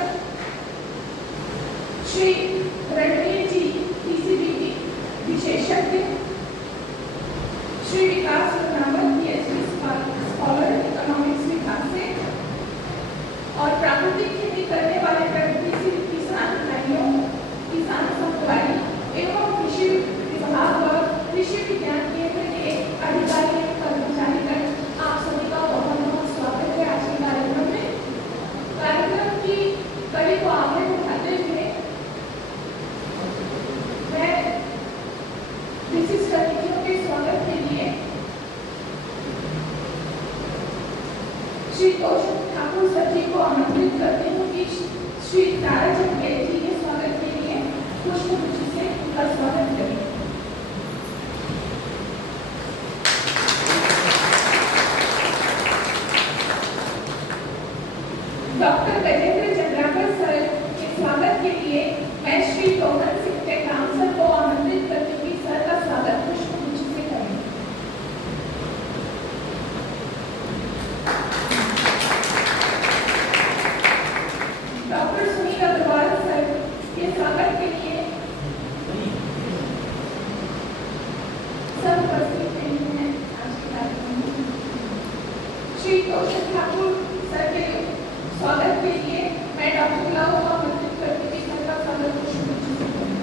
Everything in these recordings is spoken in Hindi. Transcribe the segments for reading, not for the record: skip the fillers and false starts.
शिक्षक श्री रणवीर जी पीसीबीटी विशेषज्ञ, श्री विकास पीएचडी स्कॉलर इकोनॉमिक्स विभाग से, और प्राकृतिक खेती करने वाले प्रगतिशील किसान भाइयों, किसान समुदाय एवं कृषि विभाग और कृषि विज्ञान केंद्र के अधिकारी कर्मचारी, आप सभी का बहुत बहुत स्वागत है आज के कार्यक्रम में। कार्यक्रम की कड़ी को आगे बढ़ाते हुए मैं विशिष्ट अतिथियों के स्वागत के लिए श्री कौशल ठाकुर सर जी को आमंत्रित करते हूँ कि श्री ताराचंद बेल जी के स्वागत के लिए पुष्पगुच्छ से उनका स्वागत करें। डॉक्टर गजेंद्र चंद्राकर सर के स्वागत के लिए मैं श्री टोकन सिंह टेकाम सर को आमंत्रित करती हूँ कि सर का स्वागत पुष्पगुच्छ से करें। डॉक्टर सुनील अग्रवाल सर के स्वागत के लिए सब उपस्थित नहीं हैं आज के कार्यक्रम में। श्री कौशल ठाकुर सर के स्वागत के लिए मैं डॉक्टर गुलाब को आमंत्रित करती हूँ कि सर का स्वागत पुष्पगुच्छ से करें।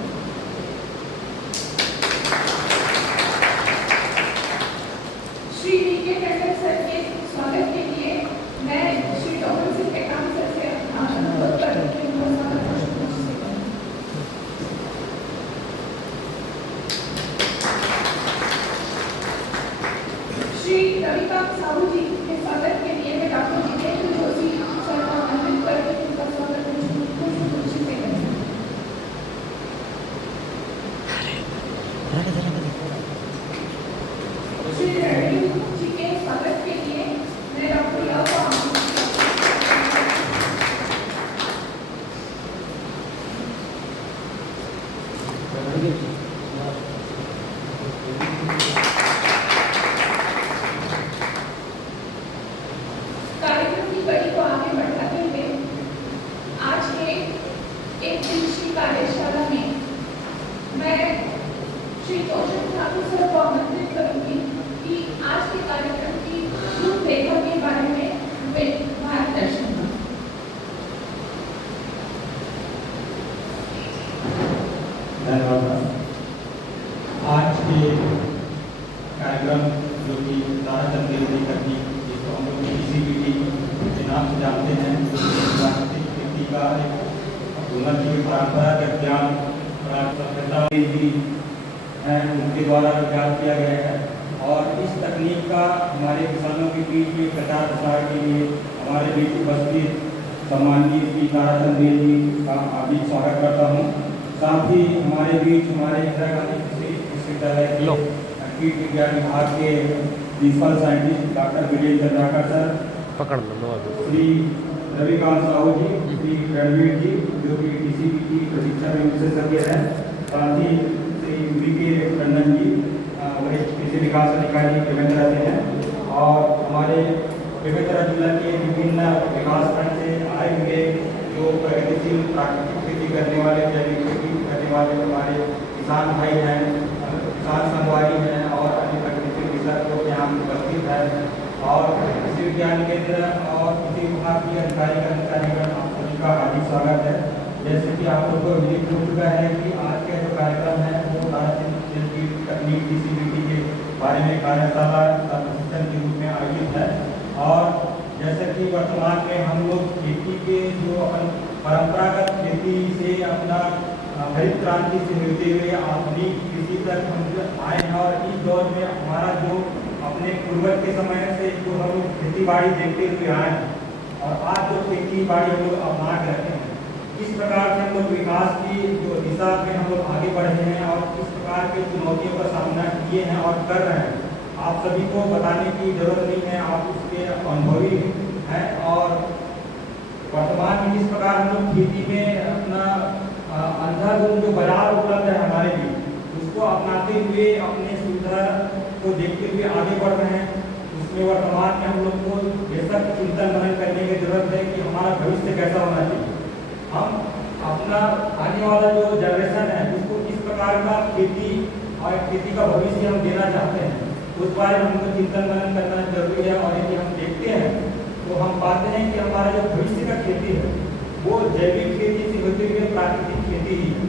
श्री वी.के. टंडन सर के स्वागत के लिए मैं श्री टोकन सिंह टेकाम सर से अनुरोध करती हूँ कि उनका स्वागत पुष्पगुच्छ से करें। श्री रविकांत साहू जी के स्वागत के लिए मैं डॉक्टर जितेंद्र जोशी सर को आमंत्रित करती हूँ, उनका स्वागत पुष्पगुच्छ से करें। श्री रणवीर जी के स्वागत के लिए मैं डॉक्टर लव को आमंत्रित करती हूँ। कार्यक्रम की कड़ी को आगे बढ़ाते हुए आज के एक दिवसीय कार्यशाला में मैं श्री कौशल ठाकुर सर को आमंत्रित करूंगी कि आज के कार्यक्रम की रूपरेखा के बारे में वे मार्गदर्शन दें। धन्यवाद। आज के कार्यक्रम जो कि ताराचंद बेल जी करनी, जिसको हम लोग पीसीबीटी के नाम से जानते हैं, जो प्राकृतिक खेती का एक उन्नत की परंपरागत ज्ञान सभ्यता जी हैं, उनके द्वारा विकास किया गया है। और इस तकनीक का हमारे किसानों के बीच में प्रचार प्रसार के लिए हमारे बीच उपस्थित सम्माननीय श्री ताराचंद बेल जी का हार्दिक स्वागत करता हूँ। साथ ही हमारे बीच हमारे इंदिरा गांधी कृषि विश्वविद्यालय के कीट विज्ञान विभाग के principal scientist doctor Virendra Chandrakar sir, Shri Ravikant Sahu ji, Shri Ranveer ji जो कि पीसीबीटी प्रशिक्षण में विशेषज्ञ हैं, साथ ही श्री वी.के. टंडन जी वरिष्ठ कृषि विकास अधिकारी बेमेतरा से हैं, और हमारे बेमेतरा जिला के विभिन्न विकास खंड से आए हुए जो प्रगतिशील प्राकृतिक खेती करने वाले, जैविक खेती करने वाले हमारे किसान भाई हैं, किसान संगवारी हैं और अन्य प्रगतिशील किसान लोग यहाँ उपस्थित हैं, और कृषि विज्ञान केंद्र और कृषि विभाग के अधिकारी कर्मचारीगण, आप सभी का हार्दिक स्वागत है। जैसे कि आप लोग को विदित हो चुका है कि आज का जो कार्यक्रम है वो ताराचंद बेल की तकनीक पीसीबीटी के बारे में कार्यशाला प्रशिक्षण के रूप में आयोजित है। और जैसे कि वर्तमान में हम लोग खेती के जो अपन परंपरागत खेती से अपना हरित क्रांति से मिलते हुए आधुनिक कृषि तक हम आए हैं, और इस दौर में हमारा जो अपने पूर्वज के समय से जो हम लोग खेती बाड़ी देखते हुए आए हैं, और आज जो खेती बाड़ी हम लोग अपना के रखे हैं, किस प्रकार से हम लोग विकास की जो दिशा में हम लोग आगे बढ़ रहे हैं और किस प्रकार के चुनौतियों का सामना किए हैं और कर रहे हैं, आप सभी को बताने की जरूरत नहीं है, आप उसके अनुभवी हैं। और वर्तमान में जिस प्रकार हम लोग खेती में अपना अंधाधुंध जो बाजार उपलब्ध है हमारे लिए, उसको अपनाते हुए अपने सुविधा को देखते हुए आगे बढ़ रहे हैं। उसमें वर्तमान में हम लोग को बेहतर चिंतन मनन करने की जरूरत है कि हमारा भविष्य कैसा होना चाहिए। हम अपना आने वाला जो जनरेशन है उसको किस प्रकार का खेती और खेती का भविष्य हम देना चाहते हैं, उस बारे में हमको चिंतन मनन करना जरूरी है। और यदि हम देखते हैं तो हम पाते हैं कि हमारा जो भविष्य का खेती है वो जैविक खेती से होते हुए प्राकृतिक खेती ही है।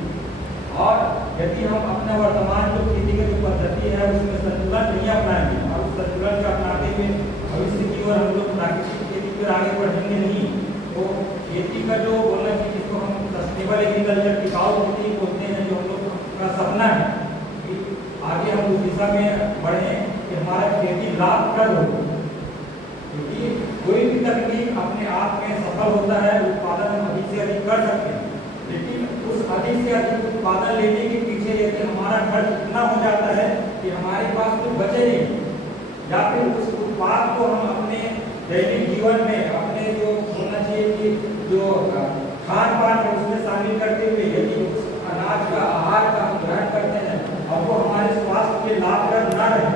और यदि हम अपने वर्तमान जो खेती की जो पद्धति है उसमें संतुलन नहीं अपनाएंगे और उस संतुलन को अपनाते हुए भविष्य की ओर हम लोग प्राकृतिक खेती पर आगे बढ़ेंगे नहीं, तो खेती का जो बोलना चाहिए जिसको हम सस्टेनेबल एग्रीकल्चर टिकाऊ खेती बोलते हैं, जो हम लोग का सपना है कि आगे हम उस दिशा में बढ़ें कि हमारा खेती लाभप्रद हो। क्योंकि कोई भी तकनीक अपने आप में सफल होता है, उत्पादन हम अधिक से अधिक कर सकते हैं, लेकिन उस अधिक से अधिक उत्पादन लेने के पीछे यदि हमारा खर्च इतना हो जाता है कि हमारे पास कुछ बचे नहीं, या फिर उस उत्पाद को हम अपने दैनिक जीवन में अपने जो होना चाहिए कि जो खान पान है उसमें शामिल करते हुए यदि उस अनाज का आहार का हम ग्रहण करते हैं और वो हमारे स्वास्थ्य के लाभप्रद न रहे,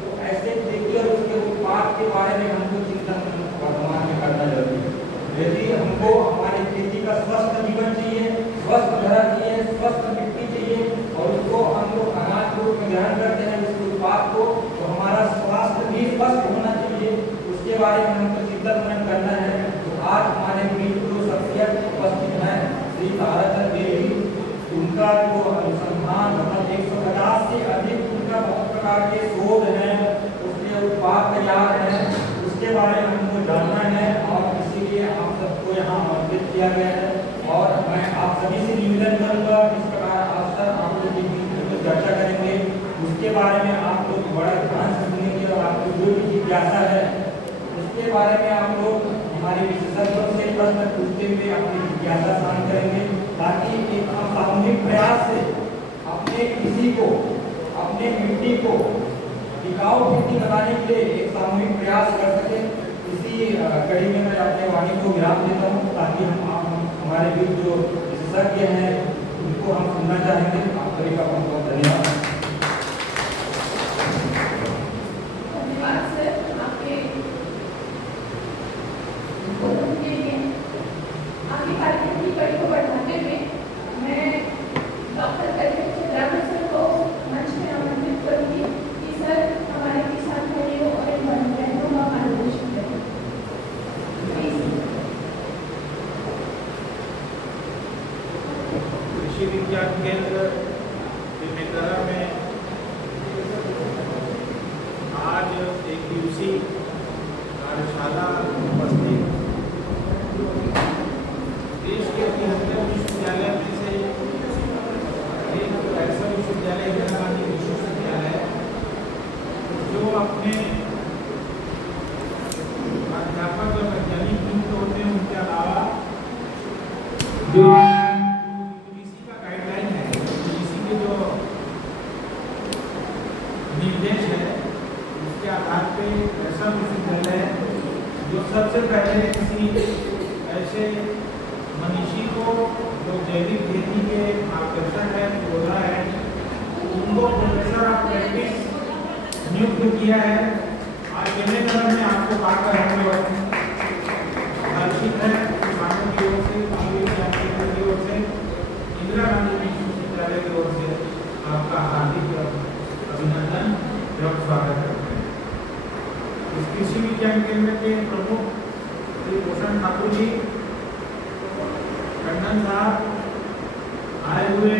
तो ऐसे खेती और उसके उत्पाद के बारे में हमको चिंतन वर्तमान में करना जरूरी है। यदि हमको हमारे खेती का स्वस्थ जीवन चाहिए, स्वस्थ धरा चाहिए, स्वस्थ मिट्टी चाहिए और उसको हम लोग अनाज के रूप में ग्रहण करते हैं उसके उत्पाद को, तो हमारा स्वास्थ्य भी स्वस्थ होना चाहिए, उसके बारे में हमको चिंतन मनन करना है। तो आज हमारे बीच जो शख्सियत उपस्थित हैं श्री ताराचंद देवी, उनका जो अनुसंधान मतलब 150 से अधिक उनका बहुत प्रकार के शोध हैं, उसके उत्पाद तैयार हैं, उसके बारे में हमको जानना है और इसीलिए आप सबको यहाँ आमंत्रित किया गया है। और मैं आप सभी से निवेदन करूँगा इस प्रकार अवसर आप लोग के बीच में चर्चा करेंगे, उसके बारे में आप लोग बड़ा ध्यान से सुनेंगे और आपको जो भी जिज्ञासा है उसके बारे में आप लोग हमारे विशेषज्ञों से प्रश्न पूछते हुए अपनी जिज्ञासा शांत करेंगे, ताकि एक सामूहिक प्रयास से अपने कृषि को, अपने मिट्टी को टिकाऊ खेती बनाने के लिए एक सामूहिक प्रयास कर सके। इसी कड़ी में मैं अपने वाणी को विराम देता हूँ, ताकि हम हमारे बीच जो विशेषज्ञ हैं उनको हम सुनना चाहेंगे। आप सभी का बहुत बहुत धन्यवाद। धन्यवाद सर आपके उद्बोधन के लिए। आगे कार्यक्रम की कड़ी को बढ़ाते हुए मैं डॉक्टर कल्याण चित्राकर सर को मंच में आमंत्रित करूंगी कि सर हमारे किसान भाइयों और बहनों का मार्गदर्शन करें। कृषि विज्ञान केंद्र बेमेतरा में आज एक दिवसीय कार्यशाला उपस्थित देश के 73 विश्वविद्यालय में से एक ऐसा विश्वविद्यालय इंदिरा गांधी विश्वविद्यालय जो अपने अध्यापक और वैज्ञानिक नियुक्त होते हैं, उनके अलावा जो यूजीसी का गाइडलाइन है, यूजीसी के जो निर्देश है उसके आधार पे ऐसा विश्वविद्यालय है जो सबसे पहले किसी ऐसे मनीषी को जो जैविक खेती के मार्गदर्शक है, बोला है, उनको प्रोफेसर ऑफ प्रैक्टिस नियुक्त किया है। आज बेमेतरा में आपको पाकर हम लोग हर्षित है, किसानों की ओर से, केंद्र की ओर से, इंदिरा गांधी विश्वविद्यालय की ओर से आपका हार्दिक अभिनंदन एवं स्वागत करते हैं। इस कृषि विज्ञान केंद्र के प्रमुख श्री भूषण ठाकुर जी, टंडन साहब, आए हुए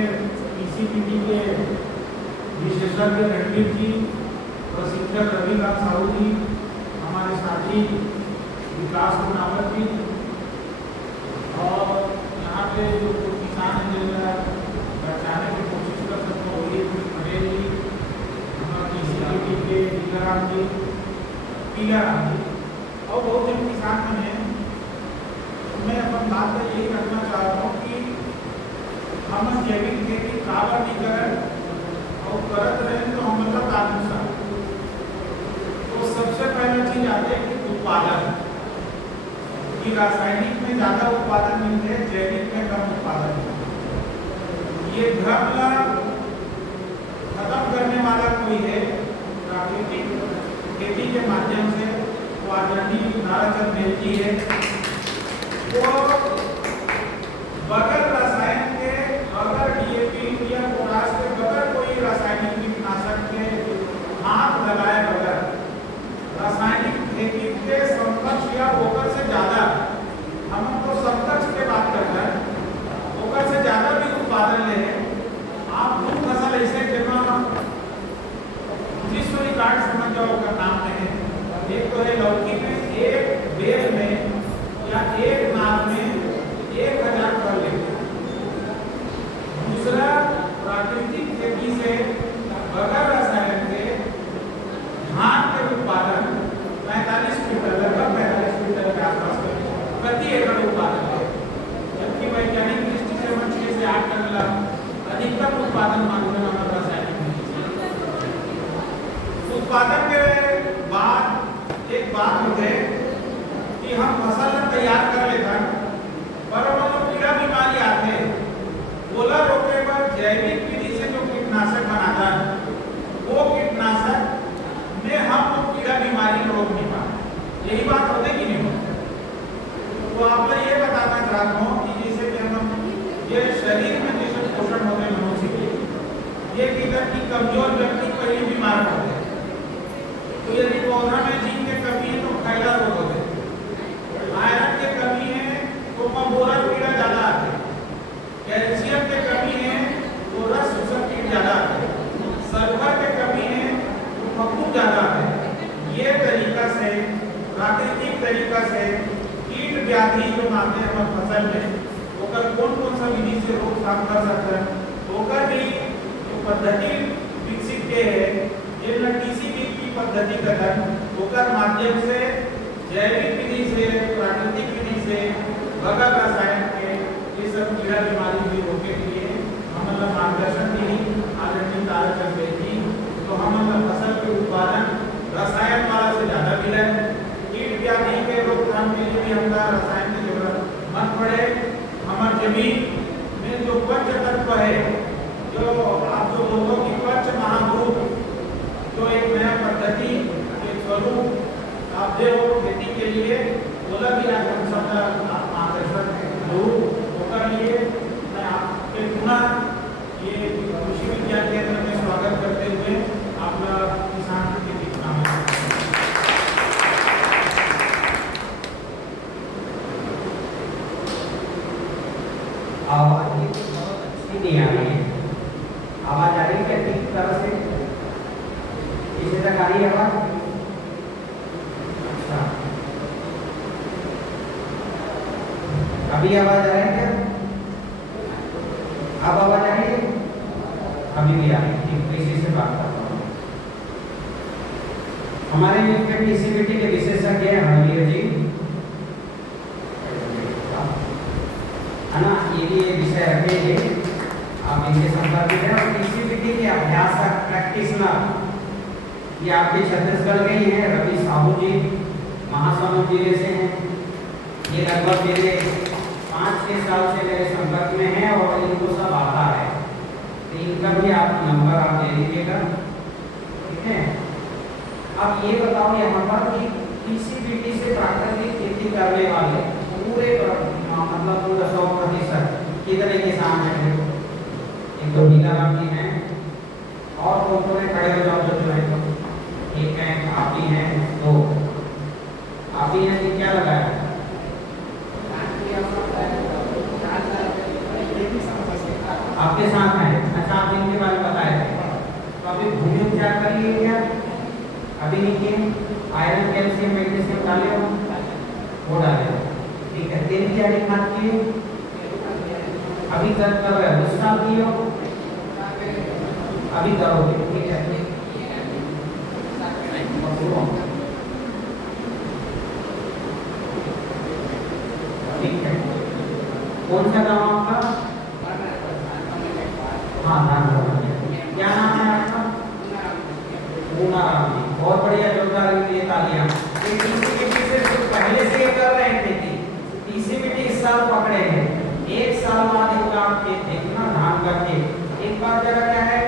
पीसीपीटी के विशेषज्ञ रणवीर जी, प्रशिक्षक रविकांत साहू जी, हमारे साथी विकास कुनावत जी, और यहाँ पे जो किसान हैं जिनका बचाने की कोशिश कर सकते हैं वही पटेल जी, हमारे पीसीपीटी के टीकाराम जी, पीलाराम जी और बहुत जन किसान बने। मैं अपन बात में यही रखना चाह रहा हूँ कि हम जैविक खेती काबर नहीं करें और करत रहे तो हम मतलब अनुसार तो सबसे पहले चीज आती है कि उत्पादन कि रासायनिक में ज्यादा उत्पादन मिलते हैं, जैविक में कम उत्पादन मिलते। ये भ्रम खत्म करने वाला कोई है प्राकृतिक खेती के माध्यम से, वो आदरणीय ताराचंद देव जी है। वो उत्पादन ले आप दो फसल ऐसे जमा विश्व रिकॉर्ड समझ जाओ का नाम है। एक तो है लौकी में एक बेल में या एक नाव में 1000 फल लेते हैं। दूसरा प्राकृतिक खेती से बगैर रसायन के धान के उत्पादन 45 क्विंटल लगभग 45 क्विंटल के आसपास प्रति एकड़ उत्पादन है, जबकि वैज्ञानिक दृष्टि से 6 से 8 टन अधिकतम उत्पादन मानते हैं रासायनिक खेती। उत्पादन के बाद एक बात होते कि हम फसल तैयार कर लेते हैं, पर वो कीड़ा बीमारी आते ओला रोकने पर जैविक विधि से जो कीटनाशक बनाता है वो कीटनाशक में हम वो कीड़ा बीमारी को रोक नहीं पाते। यही बात होते कि नहीं होते? तो आप मैं ये बताना चाहता हूँ कि जैसे कि हम ये शरीर में जैसे पोषण होते हैं मनुष्य के, ये किधर की कमजोर व्यक्ति पहले बीमार होते हैं। तो यदि पौधा में जिंक की कमी है तो फैला रोग होते हैं, आयरन की कमी है तो मबोरा कीड़ा ज्यादा आते हैं, कैल्शियम की कमी है तो रस शोषक कीट ज्यादा आते हैं, सल्फर की कमी है तो फफूंद ज्यादा आते हैं। ये तरीका से प्राकृतिक तरीका से कीट व्याधि जो मानते हैं हम फसल में ओकर कौन सा विधि से रोकथाम कर सकते हैं, ओकर भी जो पद्धति विकसित के है ये टीसीबी की पद्धति कथन ओकर माध्यम से जैविक विधि से प्राकृतिक विधि से बगैर रसायन के ये सब कीड़ा बीमारी भी रोकने के लिए हम मार्गदर्शन दी आदरणीय तारचंद थी। तो हम फसल के उत्पादन रसायन वाला से ज्यादा मिले, कीट व्याधि के रोकथाम के लिए भी हमारा रसायन की जरूरत मत पड़े। हमारे जमीन में जो पंच तत्व है, जो आप जो लोगों की पंच महाभूत जो एक नया पद्धति एक स्वरूप आप दे खेती के लिए बोला भी आज हम सब मार्गदर्शन होकर लिए मैं आपके पुनः ये कृषि विज्ञान केंद्र में स्वागत करते हुए आपका किसान की आवाज अच्छी नहीं आ रही है। आवाज आ रही है ठीक तरह से? इसी तक आ रही है आवाज? अच्छा, अभी आवाज आ रही है क्या? अब आवाज आ रही है? अभी भी आ रही है। ठीक, इसी से बात करता हूँ। हमारे टीसीबीटी के विशेषज्ञ हैं हरवीर जी, है ना? ये विषय रखेंगे, आप इनके संपर्क में हैं। और टीसीबीटी के अभ्यासक प्रैक्टिशनर ये आपके छत्तीसगढ़ के ही हैं, रवि साहू जी महासमुंद जिले से हैं। ये लगभग मेरे 5-6 साल से मेरे संपर्क में हैं और इनको सब आता है, तो इनका भी आप नंबर आप दे दीजिएगा, ठीक है? अब ये बताओ यहाँ पर कि टीसीबीटी से प्राकृतिक खेती करने वाले पूरे मतलब पूरा 100% कितने किसान हैं? एक तो हीराराम जी हैं और कौन खड़े हो जाओ जो है, एक है आप ही हैं, दो आप ही हैं कि क्या लगाया? आपके साथ हैं। अच्छा, आप इनके बारे में बताए थे, तो अभी भूमि उपचार कर लिए क्या? अभी नहीं किए? आयरन कैल्शियम मैग्नीशियम डाले हो? वो डाले, ठीक है। तेल की आड़ी खाद किए? अभी कर रहे हो? उस साल किए हो? अभी करोगे, ठीक है। ठीक है, कौन सा गाँव आपका? हाँ, क्या नाम है आपका? पूनाराम जी, बहुत बढ़िया, जोरदार लिए तालियां। टीसीबीटी से पहले से ये कर रहे थे कि टीसीबीटी इस साल पकड़े हैं, 1 साल बाद इनका खेत देखना धान का खेत। एक बार जरा क्या है,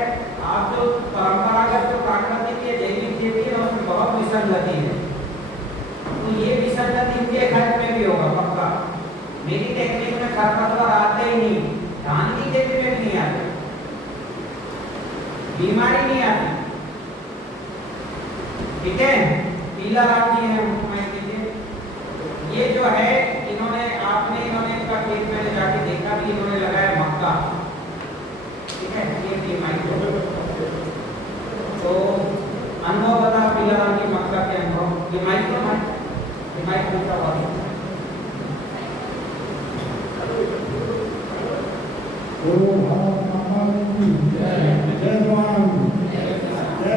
आप जो परंपरागत जो प्राकृतिक या जैविक खेती है उसमें बहुत विसंगति है, तो ये विसंगति इनके खेत में भी होगा पक्का। मेरी टेक्निक में खरपतवार आते ही नहीं, धान की खेती में भी नहीं आते, बीमारी नहीं आती, ठीक है। पीला राम जी है, ये जो है इन्होंने इनका खेत में जाके देखा भी, इन्होंने लगाया मक्का, ये माइक पूछा हुआ है। बोलो भारत माता की जय। जय जवान जय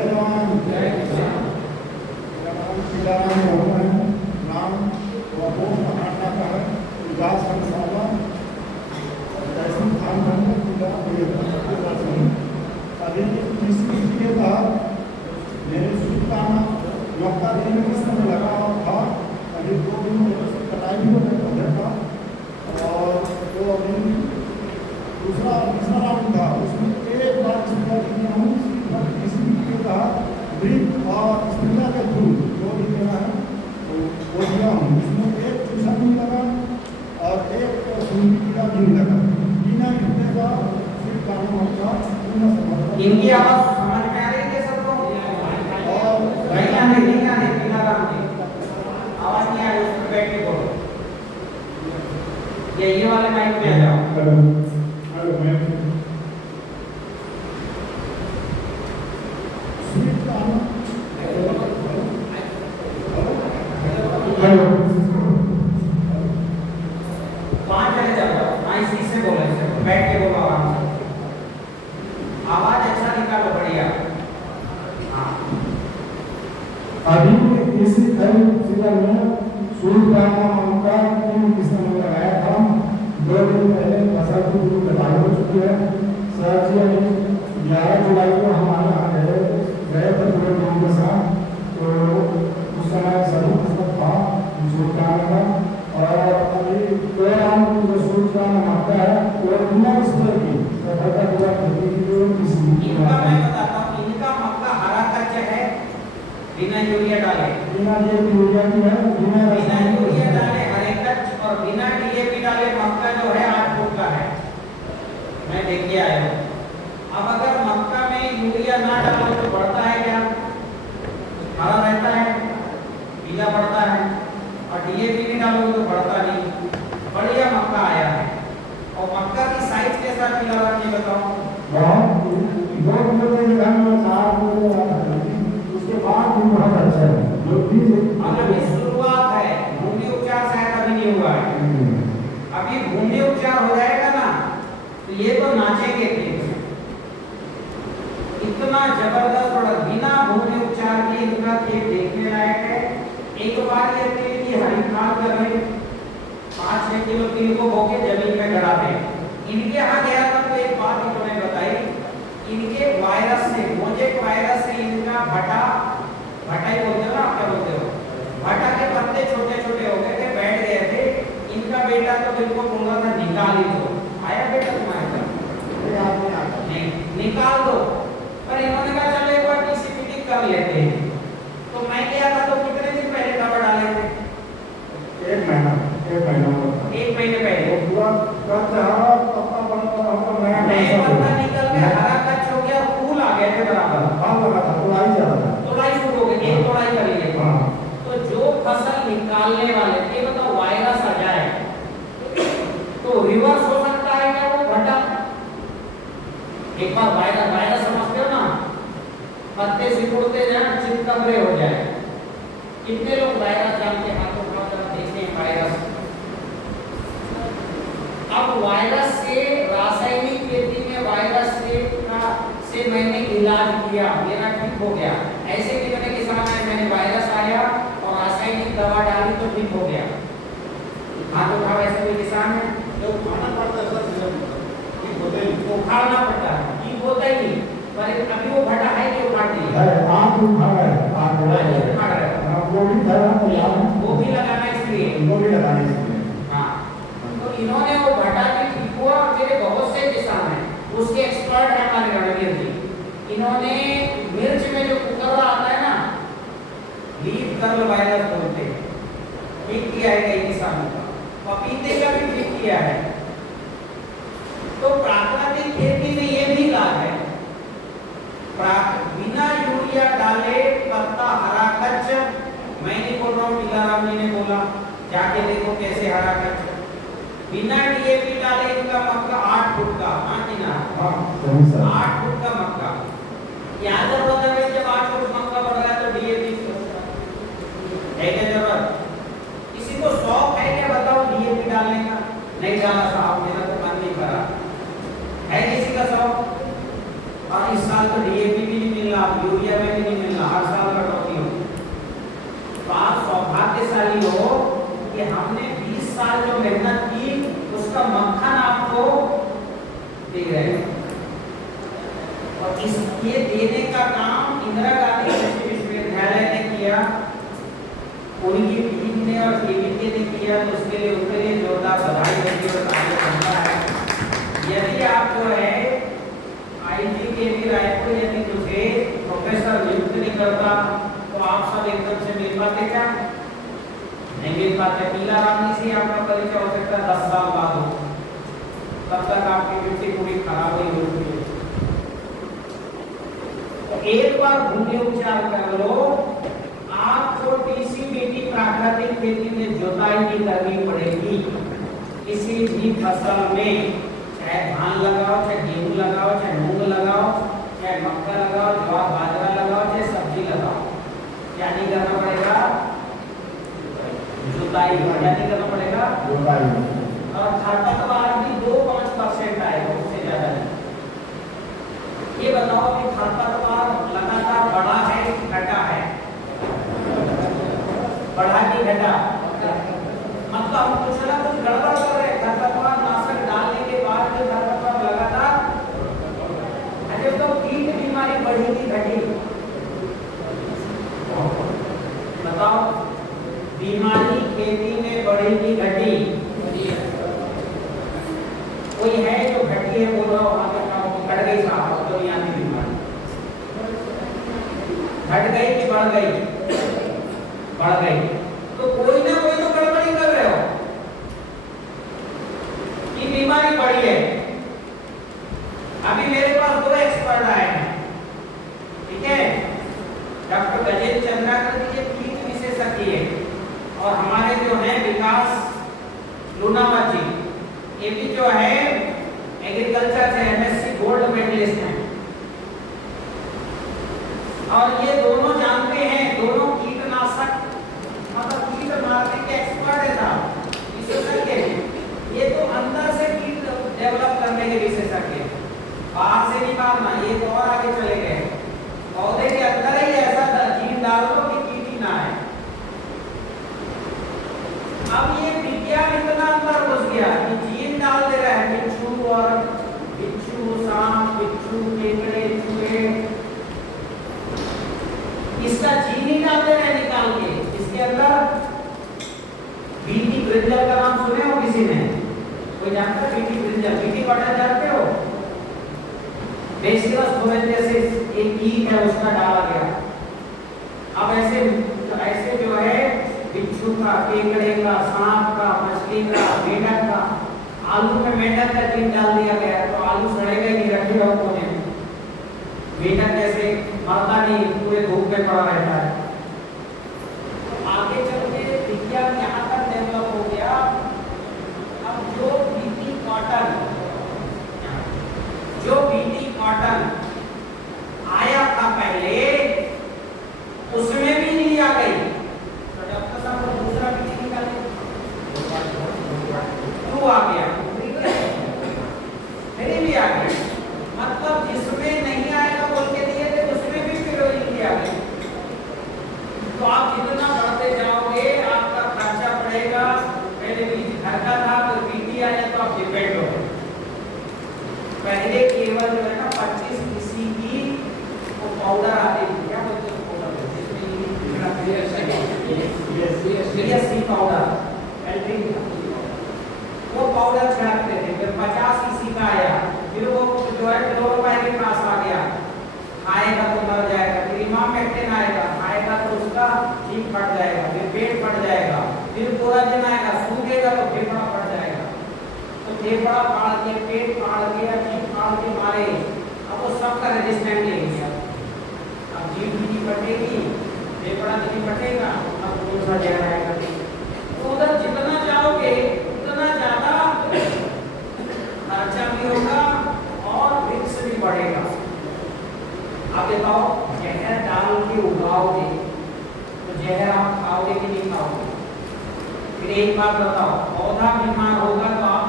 जवान जय किसान। मेरा नाम सीताराम मोहन है। नाम वपोष महाराणा का है। विकास संस्थान जैसी खान बंद पूजा अभी किसी के तहत मेरे शुभकामना मौका देने में समय लगा था। अभी 2 दिन से कटाई हो गया था और तो अभी दूसरा राउंड था, उसमें एक बार स्पीकर दिया हूँ किसी के तहत ब्रिज और स्पीकर के थ्रू जो भी देना है वो दिया हूँ। इसमें एक ट्यूशन भी लगा और एक सुनने का भी लगा। बिना लिखने का सिर्फ कानून का पूर्ण समर्थन। इनकी आवाज समझ में आ रही है सबको? और नहीं आ रही बिना राम की आवाज नहीं आ रही, उसमें बैठ के बोलो। ये वाले माइक में आ जाओ। पांच जने चल जाओ, इसी से बोलो, इससे बैठ के बोलो आराम से। आवाज अच्छा निकालो, बढ़िया। हाँ अभी इसी सीजन में सूर्यग्रहण का 3 किस्म में लगाया था। 2 दिन पहले फसल की कटाई हो चुकी है। सर जी 11 जुलाई को हमारे यहाँ गए थे पूरे टीम के साथ। तो उस समय सभी फसल था सूर्यग्रहण का। और अभी 2 राउंड जो सूर्यग्रहण आता है वो बिना स्तर की सफलता पूरा खेती की जो इनका मैं बताता हूँ, इनका मक्का हरा कच्चा है बिना यूरिया डाले, बिना यूरिया की है, बिना यूरिया डाले हरे कच्च और बिना डीएपी डाले मक्का जो है 8 फुट का है। मैं देख के आया हूँ। अब अगर मक्का में यूरिया ना डालो तो बढ़ता है क्या? हरा रहता है, पीला पड़ता है। और डीएपी नहीं डालो तो बढ़ता नहीं। बढ़िया मक्का आया है। और मक्का की साइज के साथ पीला रंग ये बताओ। उसके बाद भी बहुत अच्छा है। जो अभी शुरुआत है, भूमि उपचार शायद अभी नहीं हुआ है। अभी भूमि उपचार हो जाएगा ना तो ये तो नाचेंगे खेत में। इतना जबरदस्त प्रोडक्ट बिना भूमि उपचार के इनका खेत देखने लायक है। एक बार ये तेल की हरी खाद कर रहे 5-6 किलो तेल को बोके जमीन में गड़ा दें। इनके यहाँ गया था तो एक बात इन्होंने बताई, इनके वायरस से, मोजेक वायरस से इनका भटा ही बोलते हो ना, आप क्या बोलते हो, भटा के पत्ते छोटे छोटे हो गए थे, बैठ गए थे। इनका बेटा तो बिल्कुल बोल रहा था निकाल ही दो। आया बेटा तुम्हारे पास? नहीं, निकाल दो। पर इन्होंने कहा चलो एक बार टीसीपीटी कर लेते हैं। तो मैं गया था तो कितने दिन पहले दवा डाले थे? 1 महीना 1 महीने पहले पूरा पत्ता नया पत्ता निकल के हरा कच्च हो गया, फूल आ गए थे बराबर। तोड़ाई शुरू हो गई, एक तोड़ाई कर लिए। तो जो फसल निकालने वाले थे मतलब वायरस आ जाए तो रिवर्स हो सकता है क्या वो भट्टा? एक बार वायरस समझते हो ना, पत्ते सिकुड़ते जाए, चिपकबरे हो जाए। कितने लोग वायरस जानते हैं? हाथों उठाओ जरा देखते हैं वायरस। अब वायरस से रासायनिक खेती में वायरस से मैंने इलाज किया, मेरा ठीक हो गया। ऐसे कितने किसान हैं मैंने वायरस आया और रासायनिक दवा डाली तो ठीक हो गया? हाथ उठाओ, ऐसे कोई किसान है? जो खाना पड़ता है वो उखाड़ना पड़ता है, ठीक होता ही नहीं। पर अभी वो भटा है कि उखाड़ दिया? वो भी लगाना इसलिए। हाँ, तो इन्होंने वो भटा भी ठीक हुआ। मेरे बहुत से किसान हैं, उसके एक्सपर्ट हैं हमारे रणवीर जी। इन्होंने मिर्च में जो कुकरवा आता है ना, लीफ कर्ल वायरस बोलते हैं, ठीक किया है कई किसानों का। पपीते का भी ठीक किया है। तो प्राकृतिक खेती में ये भी लाभ है। बिना यूरिया डाले पत्ता हरा कच्च, मैं नहीं बोल रहा हूँ, टीकाराम जी ने बोला, जाके देखो कैसे हरा कच्च। बिना डीएपी डाले इनका मक्का 8 फुट का, 8 फुट का मक्का। क्या जरूरत है जब 8 फुट मक्का बढ़ रहा है तो डीएपी नहीं जाना साहब, मेरा तो मन नहीं करा। है किसी का शौक? और इस साल तो डीएपी भी नहीं मिल रहा, यूरिया में भी नहीं मिल रहा, हर साल कटौती हो। तो आप सौभाग्यशाली हो कि हमने 20 साल जो मेहनत की उसका मक्खन आपको दे रहे हैं। और ये देने का काम इंदिरा गांधी कृषि विश्वविद्यालय ने किया, उनकी टीम ने और केवीके ने किया, तो उसके लिए उनके लिए जोरदार बधाई देती और ताली बनता है। यदि आप जो है IGKV रायपुर यदि मुझे प्रोफेसर नियुक्त नहीं करता तो आप सब एकदम से मिल पाते क्या? नहीं मिल पाते। पीला रामनी से आपका परिचय हो सकता है 10 साल बाद हो, तब तक आपकी मिट्टी पूरी खराब ही होती है। तो एक बार भूमि उपचार कर लो, आपको TCBT प्राकृतिक खेती में जोताई नहीं करनी पड़ेगी। किसी भी फसल में, चाहे धान लगाओ, चाहे गेहूं लगाओ, चाहे मूंग लगाओ, चाहे मक्का लगाओ, ज्वार बाजरा लगाओ, चाहे सब्जी लगाओ, क्या नहीं करना पड़ेगा? जुताई। क्या नहीं करना पड़ेगा? जोताई। और खरपतवार भी 2-5% आएगा, उससे ज्यादा नहीं। ये बताओ कि खरपतवार लगातार बढ़ा है कि घटा है? बढ़ा कि घटा? मतलब हम कुछ ना कुछ गड़बड़ कर रहे हैं। खरपतवार नाशक डालने के बाद भी खरपतवार लगातार, अरे तो कीट बीमारी बढ़ी कि घटी? बताओ, बीमारी खेती में बढ़ी कि घटी? कोई है जो घटी है बोल रहा हो? वहां पे घट गई साहब, तो यहाँ की बीमारी घट गई कि बढ़ गई? बढ़ गई। तो कोई ना कोई तो गड़बड़ी कर रहे हो कि बीमारी बढ़ी है। अभी मेरे पास 2 एक्सपर्ट आए हैं, ठीक है? डॉक्टर गजेंद्र चंद्राकर जी कीट विशेषज्ञ है, और हमारे जो है विकास लूनावत जी, ये भी जो है एग्रीकल्चर से MSc गोल्ड मेडलिस्ट हैं। और ये दोनों जानते हैं, दोनों कीटनाशक मतलब कीट मारने के एक्सपर्ट है साहब, विशेषज्ञ हैं। ये तो अंदर से कीट डेवलप करने के विशेषज्ञ हैं, बाहर से नहीं मारना। ये तो और आगे चले गए, पौधे के अंदर ही ऐसा जीन डाल दो कि कीट ही ना है। अब ये विज्ञान इतना अंदर घुस गया कि जीन डाल दे रहा है, बिच्छू और बिच्छू, सांप, बिच्छू, केकड़े, चूहे, इसका जीन ही डाल दे रहे हैं निकाल के। इसके अंदर बीटी ब्रिंजल का नाम सुने हो किसी ने? कोई जानता है बीटी ब्रिंजल? बीटी कॉटन जानते हो? बेसिलस थोरेंसिस एक कीट है, उसका डाला गया। अब ऐसे जो है बिच्छू का, केकड़े का, सांप का, मछली का, मेंढक का, आलू में मेंढक का जीन डाल दिया गया, तो आलू सड़ेगा ही नहीं, रखे रहो कोने में। मेंढक जैसे मरता नहीं, पूरे धूप में पड़ा रहता है। तो आगे चल के विज्ञान यहाँ तक डेवलप हो गया। अब जो बीटी कॉटन आया था पहले, उसमें भी नहीं आ गई, तो डॉक्टर साहब को दूसरा बीटी निकाले, क्यों आ गया? फिर भी आ गया। मतलब जिसमें नहीं आएगा बोल के दिए थे, उसमें भी फिर वही आ गया। तो आप जितना बढ़ते जाओगे आपका खर्चा पड़ेगा। पहले बीज घर का था, तो बीटी आ जाए तो आप डिपेंड हो। पहले केवल जो है ना 25 किसी की वो पाउडर आती थी, क्या बोलते हैं पाउडर, जिसमें पाउडर एल्ट्रीन, वो पाउडर छिड़कते थे। फिर 50 इसी का आया, फिर वो जो है क्लोरोपाइरिन के पास आ गया, खाएगा तो मर जाएगा। फिर इमामेक्टिन आएगा, खाएगा तो उसका जीभ फट जाएगा, फिर पेट फट जाएगा। फिर कोराजिन आएगा, सूखेगा तो फेफड़ा फट जाएगा। तो फेफड़ा फाड़ के, पेट फाड़ के या जीभ फाड़ के मारे, अब वो सबका रेजिस्टेंट ले गया। अब जीभ भी नहीं फटेगी, फेफड़ा नहीं फटेगा, अब कौन सा जहर आएगा? तो उधर जितना जाओगे उतना ज्यादा खर्चा भी होगा और रिस्क भी बढ़ेगा। आप बताओ, जहर डाल के उगाओगे तो जहर आप खाओगे कि नहीं खाओगे? फिर एक बात बताओ, पौधा बीमार होगा तो आप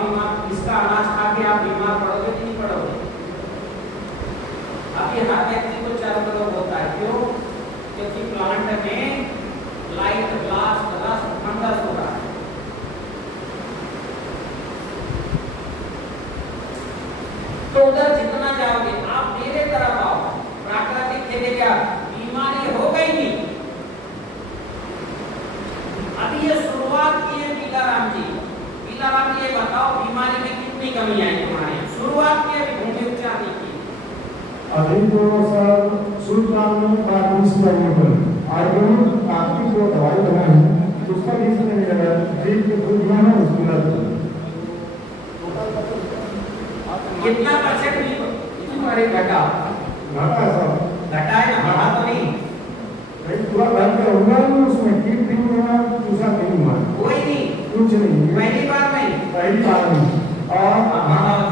तो उधर जितना जाओगे आप मेरे तरफ आओ, प्राकृतिक खेती क्या बीमारी हो गई नहीं। अभी ये शुरुआत की है पीलाराम जी। पीलाराम जी ये बताओ बीमारी में कितनी कमी आई तुम्हारे यहाँ? शुरुआत की अभी भूमि उपचार नहीं की। अभी तो सर सुल्तान में फार्मेसी अवेलेबल ऑर्गेनिक काफी जो दवाई बनाई है उसका रीजन नहीं लगा जीव के दूध में है उसमें कितना परसेंट तुम्हारे घटा घटा है सर घटा है ना? बढ़ा तो नहीं, भाई पूरा घर का हुआ नहीं उसमें कीट नहीं हुआ दूसरा नहीं हुआ कोई नहीं, कुछ नहीं पहली बार नहीं। पहली बार नहीं और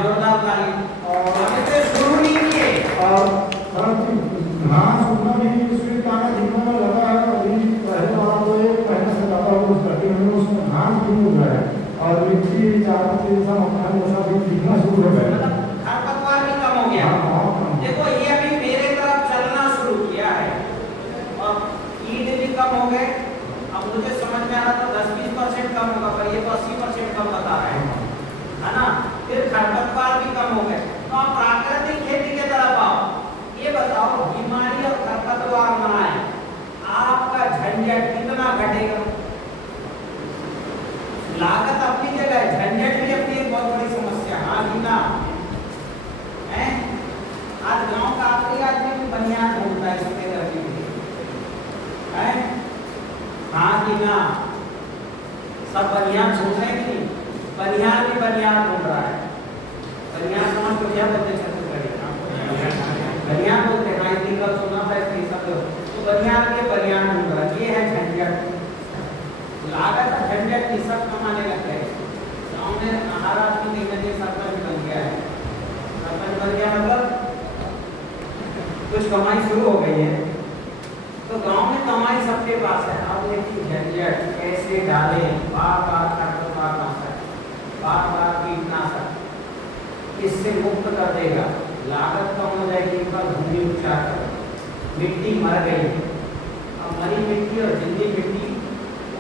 जोरदार ताली। और अभी तो शुरू नहीं किए। और हाँ सुनना नहीं उसमें काना जीवन में लगा है अभी पहले वाला तो एक महीने से ज़्यादा हो करते हैं उसमें घास भी हो गया है और मिट्टी चारों से ऐसा मकान जैसा भी दिखना शुरू हो गया है। मतलब खरपतवार भी कम हो गया। देखो ये अभी मेरे तरफ चलना शुरू किया है और कीट भी कम हो गए। अब मुझे समझ में आ रहा था 10-20% कम होगा, पर ये तो 80% कम बता रहे हैं, है ना? फिर खरपतवार भी कम हो गए। तो आप प्राकृतिक खेती के तरफ आओ। ये बताओ बीमारी और खरपतवार ना आए, आपका झंझट कितना घटेगा? लागत अपनी जगह है, झंझट भी अपनी एक बहुत बड़ी समस्या। हाँ जी ना है? आज गांव का आखिरी आदमी भी बनियान ढूंढता है इसमें करने के लिए, है? हाँ जी ना, सब बनियान ढूंढ रहे हैं कि नहीं? बनियान भी बनियान ढूंढ रहा है। बनियान समझ को क्या बोलते हैं? बनियान बोलते हैं। हाँ इतनी कल सुना था इसलिए सब तो बनियान के बनियान ढूंढ रहा है। ये है झंझट, लागत झंझट की सब कमाने लग गए। गाँव में हर आदमी कहीं ना कहीं सरपंच बन गया है। सरपंच बन गया मतलब कुछ कमाई शुरू हो गई है। तो गांव में कमाई सबके पास है। अब देखिए झंझट कैसे डालें, बार बार खरपतवारनाशक, बार बार कीटनाशक, इससे मुक्त कर देगा। लागत कम हो जाएगी। पर भूमि उपचार करो, मिट्टी मर गई, अब मरी मिट्टी और जिंदी मिट्टी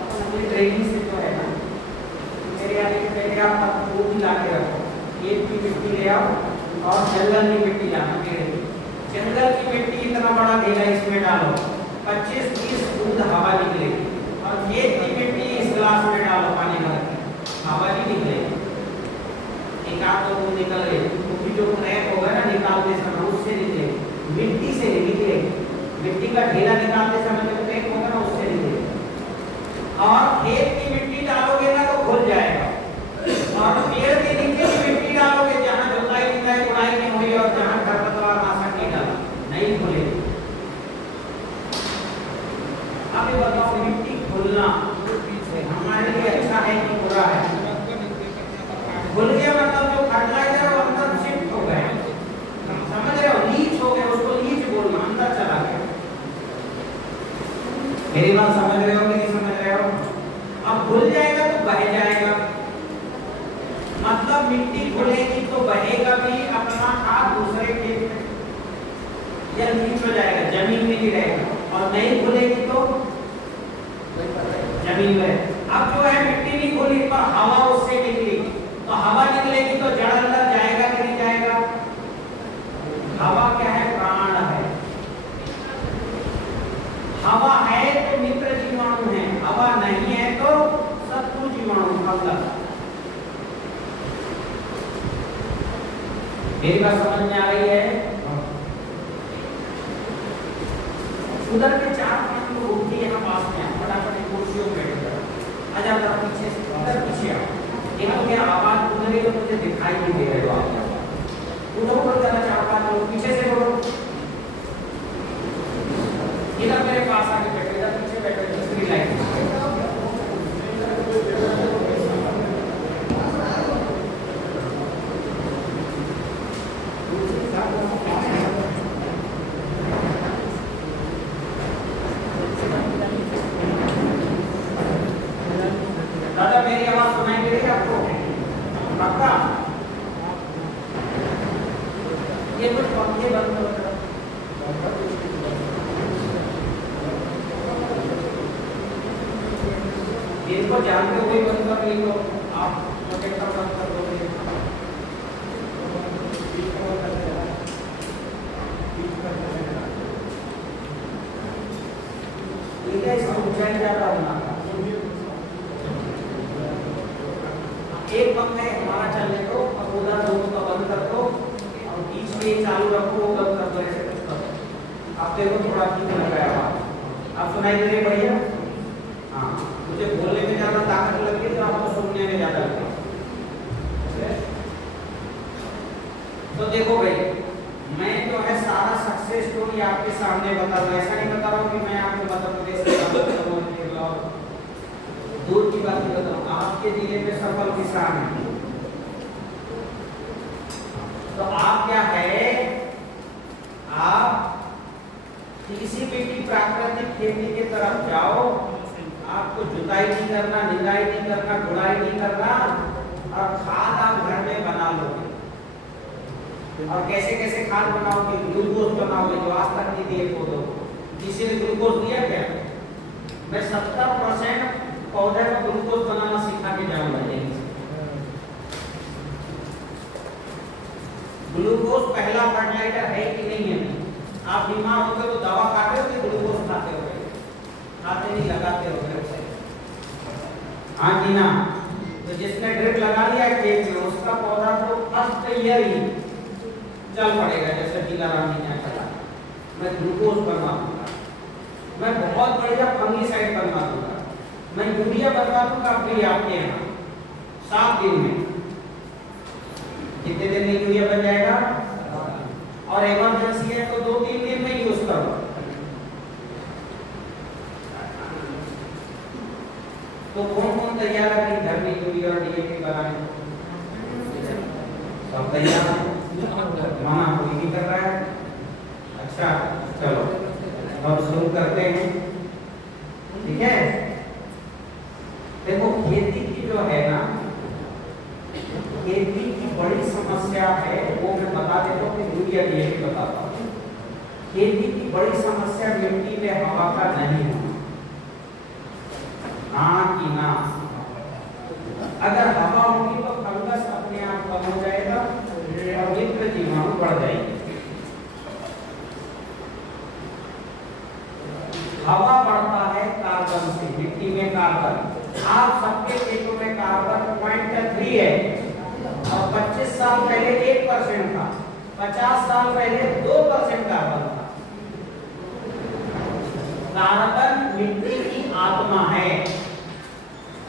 अपनी ट्रेनिंग से तो है ना। मेरे यहाँ एक पहले आप वो भी ला के रखो, खेत की मिट्टी ले आओ और जंगल की मिट्टी लाना। पेड़ की जंगल की मिट्टी इतना बड़ा ढेला इसमें डालो, 25-30 बूंद हवा निकलेगी। और खेत की मिट्टी इस गिलास में डालो पानी भर के, हवा नहीं निकलेगी। एक आध दो बूंद निकल गई, क्योंकि जो क्रैक होगा ना निकालते समय उससे निकलेगी, मिट्टी से निकलेगी। मिट्टी का ढेला निकालते समय जो क्रैक होगा ना उससे निकलेगी। और खेत की मिट्टी डालोगे ना तो खुल जाएगा। और पेड़ के नीचे की मिट्टी डालोगे जहाँ जुताई निकाई गुड़ाई नहीं हुई और जहाँ खरपतवारनाशक नहीं डाला, नहीं खुलेगी। अब ये बताओ मिट्टी खुलना हमारे लिए अच्छा है कि बुरा है? खुल गया मतलब जो फर्टिलाइजर वो अंदर शिफ्ट हो गए, समझ रहे हो? लीच हो गए, उसको लीच बोलना, अंदर चला गया। मेरी बात समझ रहे हो कि नहीं समझ रहे हो? अब खुल जाएगा तो बह जाएगा, मतलब मिट्टी खुलेगी तो बहेगा भी अपना खाद दूसरे खेत में, या लीच हो जाएगा, जमीन में ही रहेगा। और नहीं खुलेगी तो जमीन में। अब जो है मिट्टी नहीं खुली पर हवा उससे निकली, तो हवा निकलेगी तो जड़ अंदर जाएगा कि नहीं जाएगा? हवा क्या है? प्राण है। हवा है तो मित्र जीवाणु है, हवा नहीं है तो शत्रु जीवाणु फंगस। मेरी बात समझ में आ रही है? उधर के 4-5 लोग उठे यहाँ पास में फटाफट कुर्सियों में बैठ गए। आजा जरा पीछे से, इधर पीछे आओ। देखो क्या आवाज सुन रही हो? मुझे दिखाई नहीं दे रहे हो आप। उठो उठो जरा 4-5 लोग पीछे से बोलो। इधर मेरे पास आके बैठो, इधर पीछे बैठो, दूसरी लाइन में। दादा मेरी आवाज सुनाई दे रही है आपको? पक्का? ये कुछ पंखे बंद करो। इनको जानते हुए बंद कर ली तो आप प्रोटेक्टर बंद कर दोगे। ऊंचाई ज्यादा होना था। एक पंख है हमारा चलने दो, अब उधर दोनों का बंद कर दो और बीच में ये चालू रखो, वो बंद कर दो, ऐसे कुछ करो। आप देखो थोड़ा ठीक लग रहा है आवाज, आप सुनाई दे रही है बढ़िया? हाँ, मुझे बोलने में ज्यादा ताकत लगी है तो आपको सुनने में ज्यादा लगी। तो देखो भाई, मैं जो है सारा सक्सेस स्टोरी आपके सामने बता रहा हूँ। ऐसा नहीं बता रहा हूँ कि मैं आपको मध्य प्रदेश से दूर की बात नहीं बताऊँ, आपके जिले में सफल किसान है। तो आप क्या है, आप किसी भी प्राकृतिक खेती की तरफ जाओ, आपको जुताई नहीं करना, निंदाई नहीं करना, गुड़ाई नहीं करना, और खाद आप घर में बना लोगे। और कैसे कैसे खाद बनाओगे? ग्लूकोज बनाओगे, जो आज तक नहीं दिए पौधों को। किसी ने ग्लूकोज दिया क्या? मैं 70% पौधे को ग्लूकोज बनाना सिखा के जाऊंगा। ग्लूकोज पहला फर्टिलाइजर है कि नहीं है? आप बीमार होते तो दवा खाते हो कि ग्लूकोज खाते हो? खाते नहीं, लगाते हो उसे। हाँ जी ना। तो जिसने ड्रिप लगा लिया खेत में, उसका पौधा तो फर्स्ट ईयर ही चल पड़ेगा, जैसे टीकाराम ने चला। मैं ग्लूकोज बनवा दूंगा, मैं बहुत बढ़िया फंगीसाइड बनवा दूंगा, मैं यूरिया बनवा दूंगा आपके यहाँ 7 दिन में। कितने दिन में यूरिया बन जाएगा? और इमरजेंसी है तो 2-3 दिन में यूज करो। तो कौन कौन तैयार है घर में यूरिया और डीएपी बनाने? सब तैयार है, माना कोई नहीं कर रहा है। अच्छा चलो अब शुरू करते हैं, ठीक है? देखो खेती की जो है ना, खेती की बड़ी समस्या है, वो मैं बता देता हूँ कि यूरिया डीएपी बताता हूँ। खेती की बड़ी समस्या मिट्टी में हवा का नहीं होना, हाँ कि ना? अगर हवा होगी तो फंगस अपने आप कम हो जाएगा और मित्र जीवाणु बढ़ जाएंगे। हवा बढ़ता है कार्बन से, मिट्टी में कार्बन। आप सबके खेतों में कार्बन 0.3 है और 25 साल पहले 1% था, 50 साल पहले 2% कार्बन था। कार्बन मिट्टी की आत्मा है,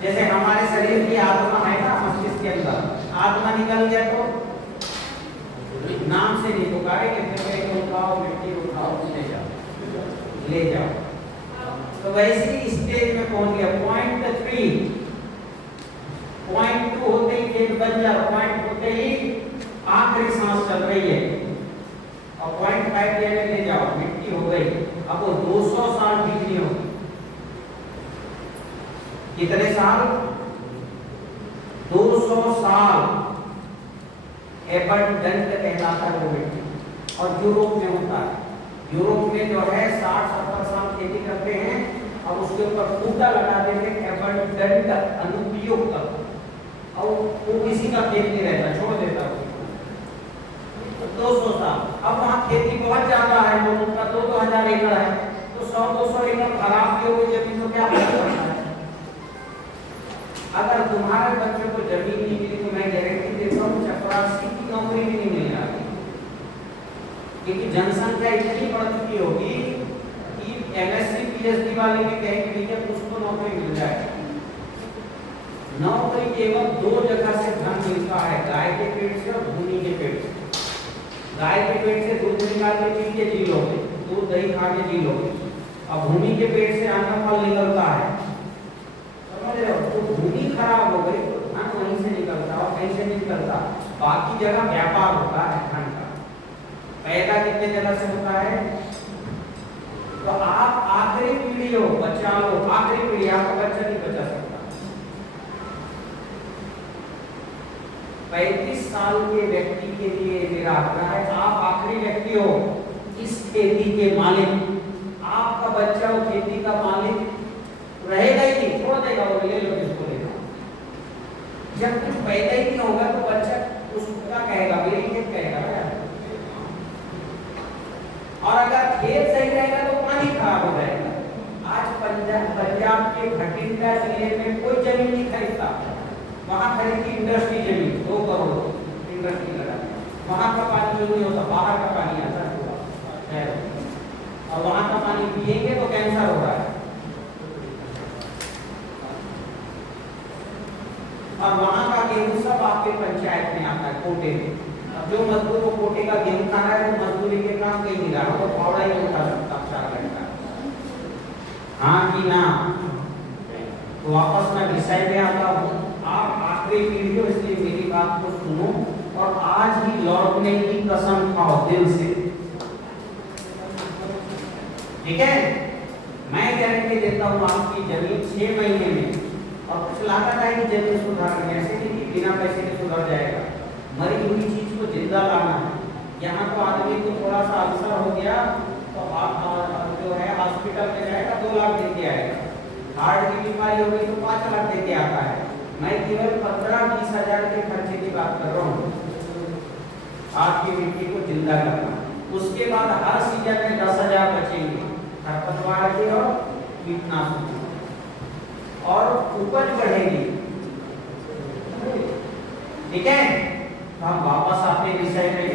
जैसे हमारे शरीर की आत्मा है ना, मस्तिष्क के अंदर आत्मा निकल गया तो नाम से नहीं पुकारेंगे, फिर उठाओ मिट्टी उठाओ ले जाओ। तो वैसे ही स्टेज में पहुंच गया 0.3, 0.2 होते ही खेत बन जा, 0 होते ही आखिरी सांस चल रही है और 0.5 ले जाओ, मिट्टी हो गई। अब वो 200 साल बिजली हो, कितने साल? 200 साल एबंडेंट कहलाता है वो मिट्टी। और यूरोप में होता है, यूरोप में जो है 60-70 साल खेती करते हैं और उसके ऊपर फूटा लगा देते हैं एबंडेंट अनुपयुक्त, और वो किसी का खेत नहीं रहता, छोड़ देता है 200 साल। अब वहाँ खेती बहुत ज्यादा है, लोगों का 2-2000 एकड़ है, तो 100-200 एकड़ खराब भी हो गई जमीन तो क्या करना है? अगर तुम्हारे बच्चों को जमीन नहीं मिली तो मैं गारंटी देता हूँ चपरासी की नौकरी भी नहीं मिल रही, क्योंकि जनसंख्या इतनी बढ़ चुकी होगी कि एमएससी पीएचडी वाले भी कहेंगे भैया उसको नौकरी मिल जाए। नौकरी केवल 2 जगह से धन मिलता है, गाय के पेट से और भूमि के पेट से। गाय के पेट से दूध निकाल के पी के जी लोगे, दूध दही खा के जी लोगे, और भूमि के पेट से अन्न फल निकलता है, समझ रहे हो? तो भूमि खराब हो गई तो धन वहीं से निकलता और कहीं से नहीं निकलता। बाकी जगह व्यापार होता है धन का, पैदा कितने जगह से होता है? तो आप आखिरी पीढ़ी हो, बचा लो आखिरी पीढ़ी, आपका बच्चा नहीं बचा सकता। 35 साल के व्यक्ति के लिए मेरा आग्रह है, आप आखिरी व्यक्ति हो इस खेती के मालिक। आपका बच्चा वो खेती का मालिक रहेगा ही नहीं, छोड़ देगा, वो ले लो किसको लेना। जब कुछ पैदा ही नहीं होगा तो बच्चा उसका कहेगा मेरी खेत कहेगा यार। और अगर खेत सही रहेगा तो पानी खराब हो जाएगा। आज पंजाब नहीं होता, बाहर का पानी आता है पूरा शहर में। और वहां का पानी पिएंगे तो कैंसर हो रहा है। और वहां का गेहूं सब आपके पंचायत में आता है, कोटे में। अब जो मजदूर वो कोटे का गेहूं खा रहा है वो मजदूरी के काम कहीं नहीं रहा, वो तो फावड़ा ही उठा सकता 4 घंटा। हाँ कि ना? तो वापस मैं विषय में आता हूँ। आप आखिरी वीडियो, इसलिए मेरी बात को सुनो और आज ही लौटने की कसम खाओ दिल से, ठीक है? मैं गारंटी देता हूँ आपकी जमीन 6 महीने में, और कुछ लागत आएगी जमीन सुधारने, ऐसे नहीं कि बिना पैसे के सुधर जाएगा। मरी हुई चीज को जिंदा लाना है। यहाँ तो आदमी को थोड़ा सा अल्सर हो गया तो आप जो है हॉस्पिटल में जाएगा 2 लाख दे के आएगा, हार्ट की बीमारी हो गई तो 5 लाख दे के आता है। मैं केवल 15-20 हजार के खर्चे की बात कर रहा हूँ, आपकी मिट्टी को जिंदा करना। उसके बाद हर सीजन में 10,000 बचेंगे खरपतवार के और कीटनाशकों, और उपज बढ़ेगी, ठीक है? तो हम वापस आते हैं विषय में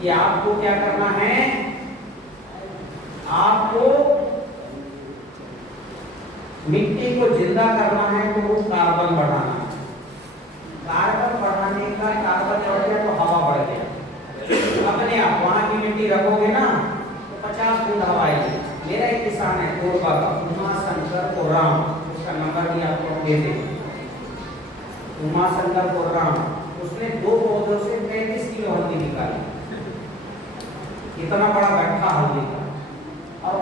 कि आपको क्या करना है। आपको मिट्टी को जिंदा करना है तो वो कार्बन बढ़ाना। कार्बन बढ़ाने का, कार्बन बढ़ गया तो हवा बढ़ गया। अपने आप वहां की मिट्टी रखोगे ना तो 50 बूंद हवा आएगी। मेरा एक किसान है कोरबा का, उमा शंकर कोराम, उसका नंबर भी आपको दे देंगे। उमा शंकर कोराम, उसने 2 पौधों से 35 किलो हल्दी निकाली, इतना बड़ा गट्ठा हल्दी का। और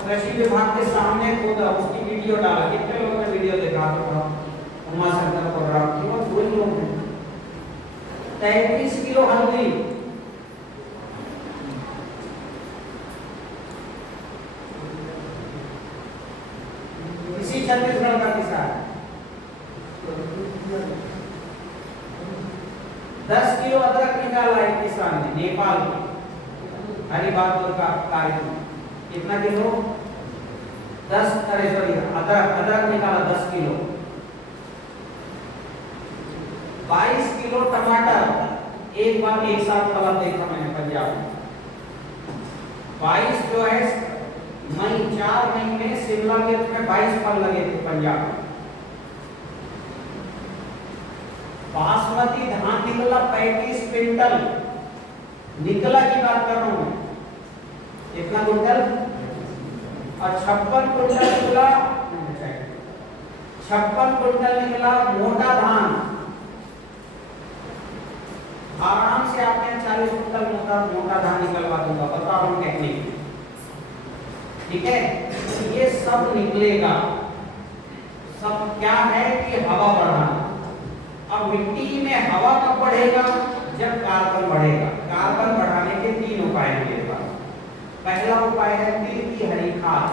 कृषि विभाग के सामने खोदा, उसकी वीडियो डाला। कितने लोगों ने वीडियो देखा? तो उमा शंकर कोराम केवल 2 लोग हैं। 33 किलो हल्दी, इसी छत्तीसगढ़ का किसान। 10 किलो अदरक निकाला एक किसान ने नेपाल में, हरिबहादुर का कार्यक्रम। कितना किलो? 10 अदरक निकाला 10 किलो। 22 किलो टमाटर एक बार एक साथ फला देखा मैंने पंजाब में। 22 जो है 4 महीने शिमला मिर्च में 22 फल लगे थे पंजाब में। बासमती धान निकला 35 क्विंटल, निकला की बात कर रहा हूं, कितना क्विंटल? और 56 क्विंटल निकला, 56 क्विंटल निकला मोटा धान। आराम से आपने 40 क्विंटल मोटा धान निकलवा दूंगा, बता रहा हूं टेक्निक, ठीक है? ये सब निकलेगा। सब क्या है कि हवा बढ़ाना। अब मिट्टी में हवा कब बढ़ेगा? जब कार्बन बढ़ेगा। कार्बन बढ़ाने के 3 उपाय हैं मेरे पास। पहला उपाय है तिल की हरी खाद।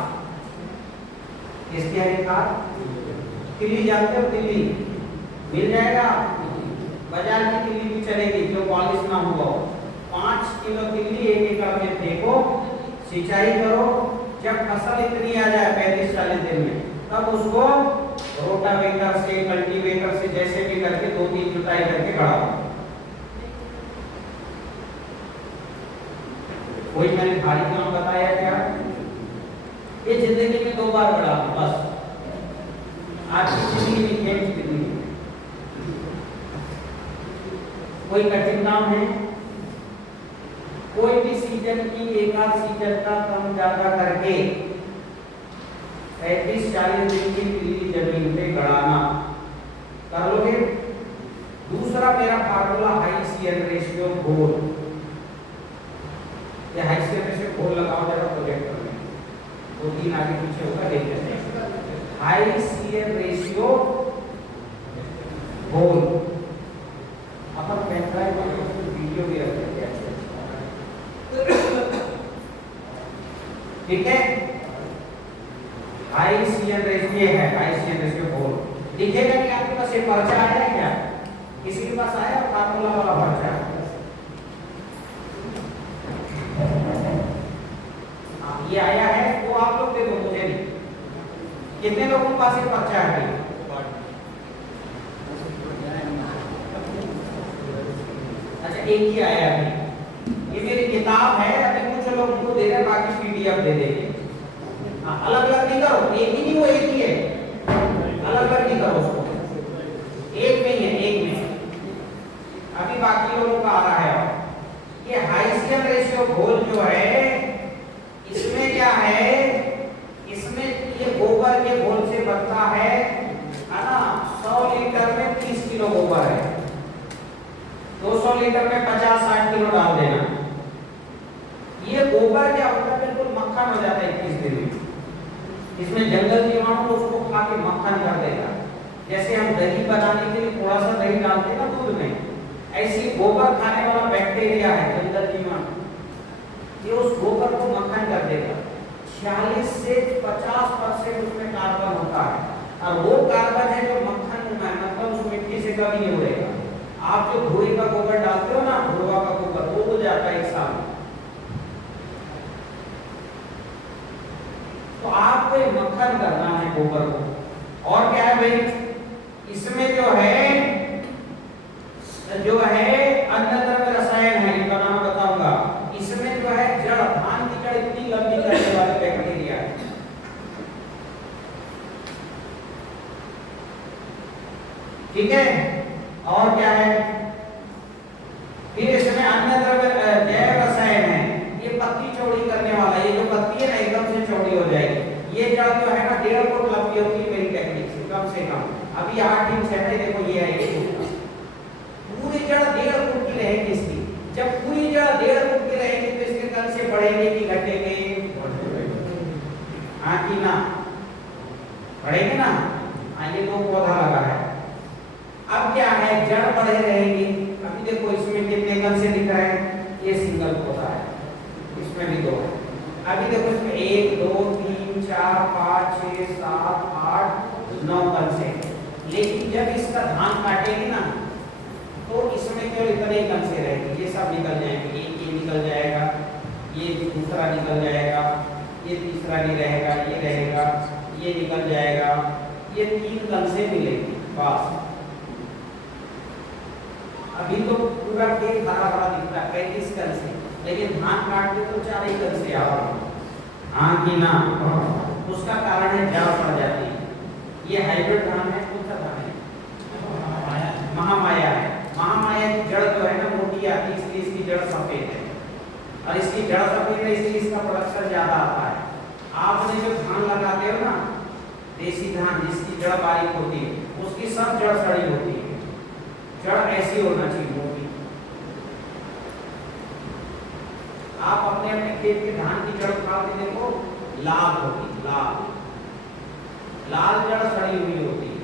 किसकी हरी खाद? तिल्ली, जानते हो तिल्ली? मिल जाएगा, बाजार की तिल्ली भी चलेगी जो पॉलिश ना हुआ। 5 किलो तिल्ली 1 एकड़ में फेंको, सिंचाई करो। जब फसल इतनी आ जाए 35-40 दिन में, तब उसको रोटावेटर से, कल्टीवेटर से, जैसे भी करके 2-3 जुताई करके बढ़ाओ। कोई मैंने भारी काम बताया क्या? ये जिंदगी में 2 बार बढ़ा बस। आपकी जिंदगी में खेत कितनी? कोई कठिन काम है? कोई भी सीजन की एक आध सीजन का कम ज्यादा करके 35-40 दिन की पीली जमीन पे गड़ाना कर लोगे। दूसरा मेरा फार्मूला हाई-सीएन रेशियो घोल। ये हाई-सीएन रेशियो घोल लगाओ जरा प्रोजेक्टर में, 2-3 आगे पीछे होगा, देख लेते। हाई-सीएन रेशियो घोल। अपन पेन ड्राइव में वीडियो भी रख लेते हैं, ठीक है? हाई-सीएन रेशियो है, हाई-सीएन रेशियो घोल। दिखेगा कि आपके पास ये पर्चा आया है क्या? किसी के पास आया फार्मूला वाला पर्चा? ये आया है वो आप लोग दे दो, मुझे नहीं। कितने लोगों के पास ये पर्चा है? अच्छा, एक ही आया है। ये मेरी किताब है, अभी कुछ लोग उनको दे रहे हैं, बाकी पीडीएफ दे देंगे। अलग अलग नहीं करो, एक ही नहीं, वो एक ही है, अलग अलग नहीं करो उसको, एक में ही है, एक में। अभी बाकी लोगों का आ रहा है। ये हाइसियन रेशियो घोल जो है, इसमें क्या है, इसमें ये गोबर के घोल से बनता है ना। 100 लीटर में 30 किलो गोबर है, 200 लीटर में 50-60 किलो डाल देना। ये गोबर क्या होता है, बिल्कुल मक्खन हो जाता है 21 दिन में। इसमें जंगल जीवाणु उसको खा के मक्खन कर देगा। जैसे हम दही बनाने के लिए थोड़ा सा दही डालते हैं ना दूध में, ऐसी गोबर खाने वाला बैक्टीरिया है जंगल जीवाणु, ये उस गोबर को मक्खन कर देगा। 46 से 50% उसमें कार्बन होता है, और वो कार्बन है जो मक्खन में, मतलब उस मिट्टी से कभी नहीं उड़ेगा। आप जो घोड़ी का गोबर डालते हो ना, घोड़ा का गोबर, वो हो जाता है 1 साल में। तो आपको ये मक्खन करना है गोबर को। और क्या है भाई, इसमें जो है अन्नद्रव्य रसायन है, इनका नाम बताऊंगा। इसमें जो है जड़, धान की जड़ इतनी लंबी करने वाले बैक्टीरिया है। ठीक है, और क्या है, फिर इसमें अन्नद्रव्य जैव रसायन है, ये पत्ती चौड़ी करने वाला, ये जो पत्ती है ना एकदम से चौड़ी हो जाएगी। ये जड़ जो है ना 1.5 फुट लंबी होती है मेरी टेक्निक से, कम से कम। अभी 8 इंच है, देखो ये है, पूरी जड़ 1.5 फुट की रहेगी इसकी। जब पूरी जड़ 1.5 फुट की रहेगी तो इसके कण से बढ़ेंगे कि घटेंगे? हाँ कि ना? बढ़ेंगे ना। हाँ, ये 2 पौधा लगा है। अब क्या है, जड़ बढ़े रहेगी। अभी देखो इसमें कितने कण से दिख रहे हैं, ये सिंगल पौधा है, इसमें भी 2 है। अभी देखो इसमें 1 2 3 4 5 6 7 8 9 कण से। लेकिन जब इसका धान काटेंगे ना, तो इसमें केवल इतने ही कण से रहेंगे, ये सब निकल जाएंगे। एक ये निकल जाएगा, ये दूसरा निकल जाएगा, ये तीसरा नहीं रहेगा, ये रहेगा, ये निकल जाएगा, ये 3 कण से मिलेंगे बस। अभी तो पूरा खेत हरा भरा दिखता है 35 कण से, लेकिन धान काटते तो 4 ही कण से आ रहा है। हाँ कि ना? उसका कारण है जड़ पड़ जाती है। ये हाइब्रिड धान है, कौन सा धान है? महामाया है। महामाया की जड़ जो है ना मोटी आती है, इसलिए इसकी जड़ सफेद है, और इसकी जड़ सफेद है इसलिए इसका प्रोडक्शन ज्यादा आता है। आपने जो धान लगाते हो ना, देसी धान जिसकी जड़ बारीक होती है, उसकी सब जड़ सड़ी होती है। जड़ ऐसी होना चाहिए, मोटी। आप अपने अपने खेत के धान की जड़ उखाड़ के देखो, लाल होगी, लाल जड़ सड़ी हुई होती है।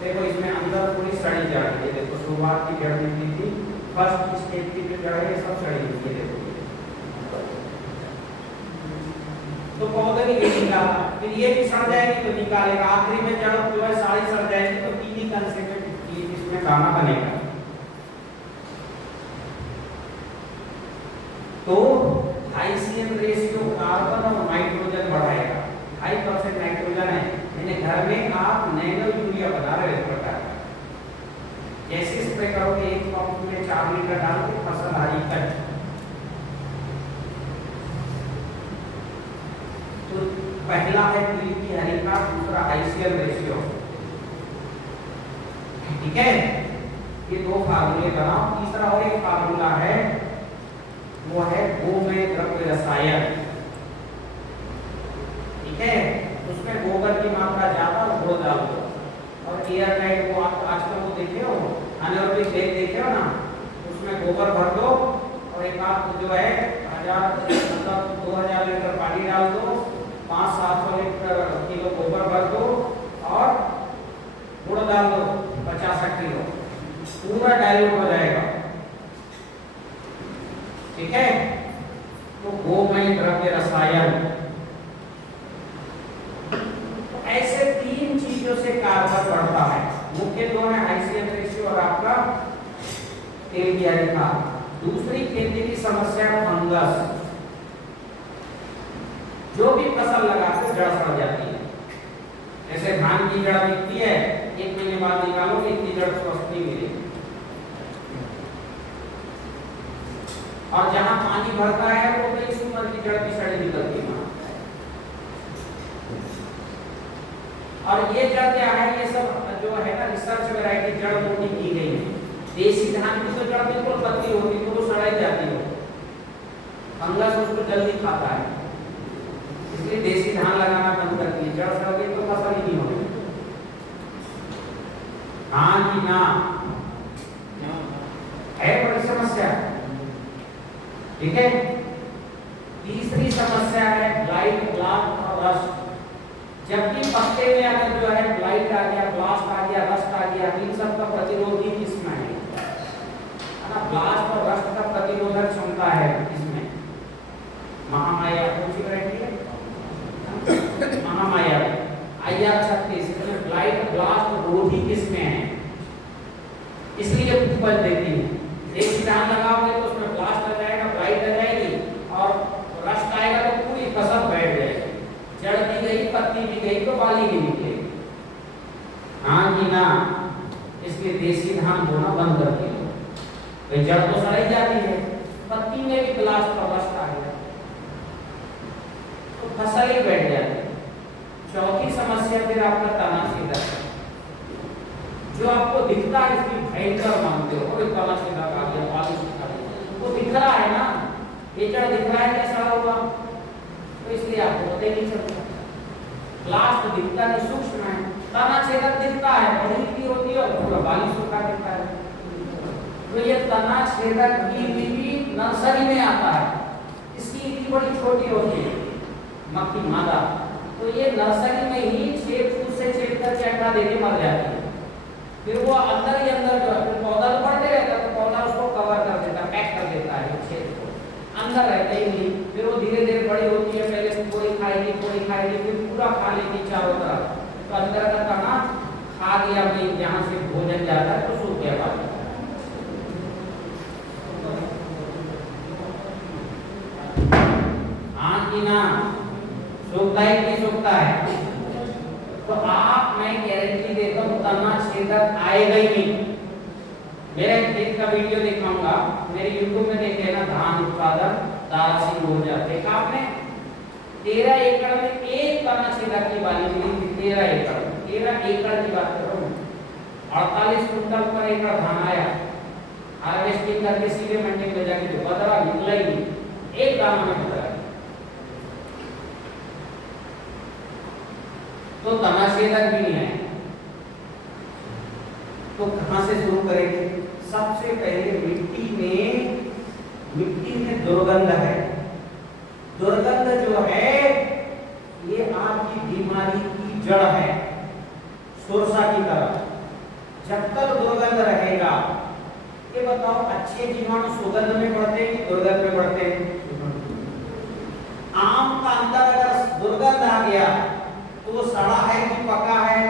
देखो इसमें अंदर पूरी सड़ी जड़ है, देखो शुरुआत की जड़ निकली थी, फर्स्ट स्टेज की जो जड़ है सब सड़ी हुई है, देखो। तो पौधे भी निकाला, फिर ये भी सड़ जाएगी तो निकालेगा, आखिरी में जड़ जो है सारी सड़ जाएगी, तो 3 ही कण से इसमें दाना बनेगा। तो हाइसियन रेशियो कार्बन और नाइट्रोजन बढ़ाएगा। 5% नाइट्रोजन है, यानी घर में आप नैनो यूरिया बना रहे हो इस प्रकार का। जैसे स्प्रे करोगे 1 पंप में 4 लीटर डाल के फसल हरी कट। तो पहला है पीली की हरी का, दूसरा हाइसियन रेशियो। ठीक है, ये 2 फार्मूले बनाओ। तीसरा और एक फार्मूला है, वो है गोमय द्रव्य रसायन। ठीक है, उसमें गोबर की मात्रा ज्यादा और घोल डाल दो, और एयर टाइट, वो आप आजकल वो देखे हो अनएरोबिक बैग देखे हो ना, उसमें गोबर भर दो और एक आप जो है 2000 लीटर पानी डाल दो, 500-700 किलो गोबर भर दो और गुड़ डाल दो 50-60 किलो, पूरा डाइल्यूट हो जाएगा। ठीक है, तो गोमय द्रव्य रसायन। ऐसे 3 चीजों से कार्बन बढ़ता है। मुख्य 2 है हाइसियन रेशियो और आपका तेल की हरिका। दूसरी खेती की समस्या फंगस। जो भी फसल लगाते हो जड़ सड़ जाती है। जैसे धान की जड़ दिखती है, 1 महीने बाद निकालोगे इतनी जड़ स्वस्थ नहीं मिलेगी। और जहां पानी भरता है वो कई सुंदर की जड़ की सड़ी निकलती है। और ये जड़ क्या है, ये सब जो है ना रिसर्च वैरायटी जड़ मोटी की गई है। देसी धान की तो जड़ बिल्कुल पतली होती है तो वो सड़ाई जाती है, फंगस उसको जल्दी खाता है, इसलिए देसी धान लगाना बंद कर दिए। जड़ सड़ गई तो फसल ही नहीं होगी। हाँ कि ना? है बड़ी समस्या। ठीक है। तीसरी समस्या है ब्लाइट, ब्लास्ट और रस्ट। जबकि पत्ते में अगर जो है ब्लाइट आ गया, ब्लास्ट आ गया, रस्ट आ गया, इन सब का प्रतिरोधी किसमें है ना? ब्लास्ट और रस्ट का प्रतिरोधक क्षमता है इसमें महामाया कौन सी वैरायटी है? महामाया IR 36। इसमें ब्लाइट, ब्लास्ट, रोधी किसमें है? इसलिए उपज देती है। देसी धान लगाओगे तो उसमें ब्लास्ट आ जाएगा, ब्लाइट आ जाएगी और रस्ट आएगा तो पूरी फसल बैठ जाएगी। जड़ भी गई, पत्ती भी गई तो बाली भी निकलेगी। हाँ कि ना? इसलिए देसी धान बोना बंद कर दिया। भाई जड़ तो सड़ जाती है, पत्ती में भी ब्लास्ट और रस्ट आ गया तो फसल ही बैठ जाती है। चौथी समस्या फिर आपका तना छेदक है। जो आपको दिखता है इसकी भयंकर मानते हो, कोई तना छेदक आ गया, बाली दिखा दिया, वो दिख रहा है ना, ये जड़ दिख रहा है कैसा होगा, तो इसलिए आपको पता ही नहीं चलता। ब्लास्ट दिखता नहीं, सूक्ष्म है। तना छेदक दिखता है, बड़ी भी होती है और पूरा बाली सूखा दिखता है। तो ये तना छेदक की भी नर्सरी में आता है। इसकी इतनी बड़ी छोटी होती है मक्खी मादा, तो ये नर्सरी में ही छेद फूट से छेद करके अंडा देके मर जाती है। फिर वो अंदर ही अंदर जो है पौधा तो बढ़ते रहता है, तो पौधा उसको कवर कर देता है, पैक कर देता है छेद को, अंदर रहता ही नहीं। फिर वो धीरे धीरे बड़ी होती है, पहले थोड़ी खाएगी, फिर पूरा खा लेगी चारों तरफ, तो अंदर का तना खा गया भाई, जहाँ से भोजन जाता है तो सूख गया बाकी। हाँ कि ना? सूखता है कि सूखता है? तो आप, मैं गारंटी देता हूँ तना छेदक आएगा ही नहीं। मेरा खेत का वीडियो दिखाऊंगा, मेरे YouTube में देखे ना, धान उत्पादन दारासिंह ऊर्जा देखा आपने? 13 एकड़ में एक तना छेदक की बाली मिली थी। 13 एकड़ की बात कर रहा हूँ। 48 कुंटल पर एकड़ धान आया, हार्वेस्टिंग करके सीधे मंडी में ले जाके जो बदला निकला ही नहीं, एक दाना में बदला। तो तना छेदक भी नहीं है, तो कहां से शुरू करेंगे? सबसे पहले मिट्टी में दुर्गंध है। दुर्गंध जो है ये आपकी बीमारी की जड़ है, सोरसा की तरह। जब तक दुर्गंध रहेगा, ये बताओ अच्छे जीवाणु सुगंध में बढ़ते हैं कि दुर्गंध में बढ़ते हैं? आम का अंदर अगर दुर्गंध आ गया तो वो सड़ा है कि पका है?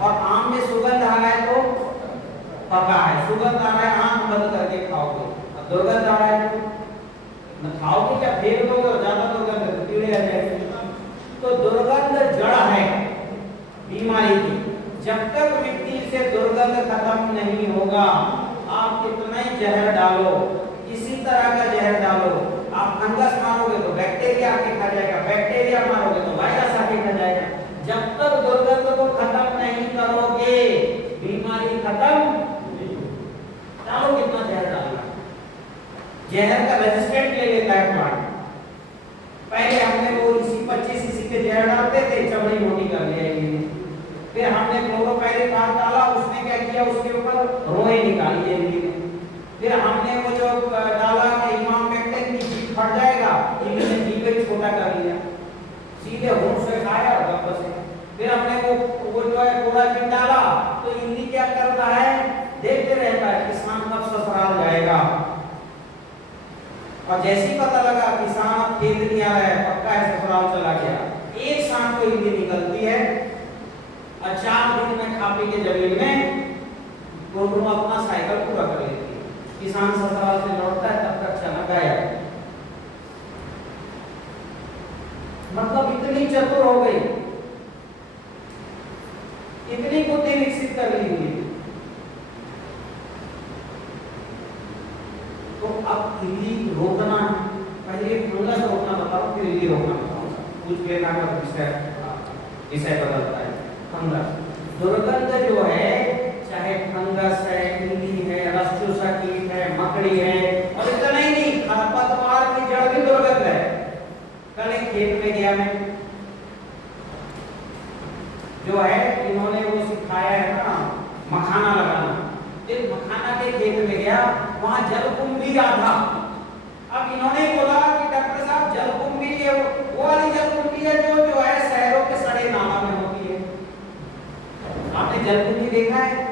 और आम में सुगंध आ रहा है तो पका है। सुगंध आ रहा है, आम बंद करके खाओगे, और दुर्गंध आ रहा है तो न खाओगे, क्या फेंक दोगे? और ज्यादा दुर्गंध तो कीड़े आ जाएंगे। तो दुर्गंध जड़ है बीमारी की। जब तक मिट्टी से दुर्गंध खत्म नहीं होगा, आप कितना ही जहर डालो, किसी तरह का जहर डालो, आप फंगस मारोगे तो बैक्टीरिया आके खा जाएगा, बैक्टीरिया मारोगे तो वायरस आके खा जाएगा। जब तक दुर्गंध को खत्म नहीं करोगे, बीमारी खत्म नहीं होगी। डालो कितना जहर डालना, जहर का रेजिस्टेंट ले लेता है प्लांट। पहले हमने वो इसी 25 इसी के जहर डालते थे, चमड़ी मोटी कर लिया। फिर हमने क्लोरोपाइरिक खाद डाला, उसने क्या किया, उसके ऊपर रोए निकाली इमली ने। फिर हमने वो जो डाला कि इमामेक्टिन की जीभ फट जाएगा, इमली ने जीभ को छोटा कर लिया, सीधे होंठ से खाया और वापस। फिर हमने वो जो है कोलाजिन डाला, तो इमली क्या करता है, देखते रहता है किसान कब ससुराल जाएगा। और जैसे ही पता लगा किसान अब खेत नहीं आ रहा है, पक्का है ससुराल चला गया, एक शाम को इमली निकलती है और 4 दिन में खा पी के जमीन में दोनों अपना साइकिल पूरा कर लेती है। किसान ससुराल से लौटता है, तब तक चना गायब। मतलब इतनी चतुर हो गई, इतनी बुद्धि विकसित कर ली हुई। तो अब इल्ली रोकना, पहले फंगस रोकना बताओ, फिर इल्ली रोकना बताऊंगा। कुछ लेना का विषय बदलता है। फंगस, दुर्गंध जो है, चाहे फंगस है, इल्ली है, रसचूसा कीट है, मकड़ी है, और इतना ही नहीं, खरपतवार की जड़ भी दुर्गंध है। कल एक खेत में गया मैं, जो है इन्होंने वो सिखाया है ना मखाना लगाना। एक मखाना के खेत में गया, वहां जलकुंभी था। अब इन्होंने बोला कि डॉक्टर साहब जलकुंभी है, वो वाली जलकुंभी है जो है शहरों के सड़े नाला में होती है। आपने जलकुंभी देखा है?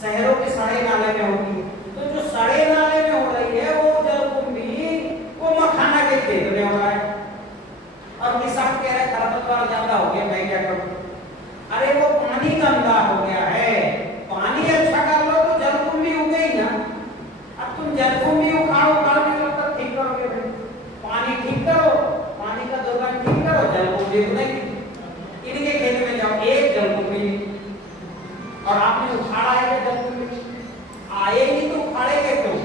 शहरों के सड़े नाले में होती है। तो जो सड़े नाले में हो रही है वो जलकुंभी, वो मखाना के खेत में हो रहा है। और किसान कह रहे खरपतवार ज्यादा हो गया, मैं क्या करूं? अरे वो पानी गंदा हो गया है, पानी अच्छा कर लो तो जलकुंभी उगेगी ना। अब तुम जलकुंभी उखाड़ के कब तक ठीक करोगे भाई? पानी ठीक करो, पानी का दुर्गंध ठीक करो, जलकुंभी उगेगी। इनके खेत में जाओ, एक जलकुंभी, और आपने उखाड़ा है जलकुंभी, आए नहीं तो उखाड़ेगे क्यों?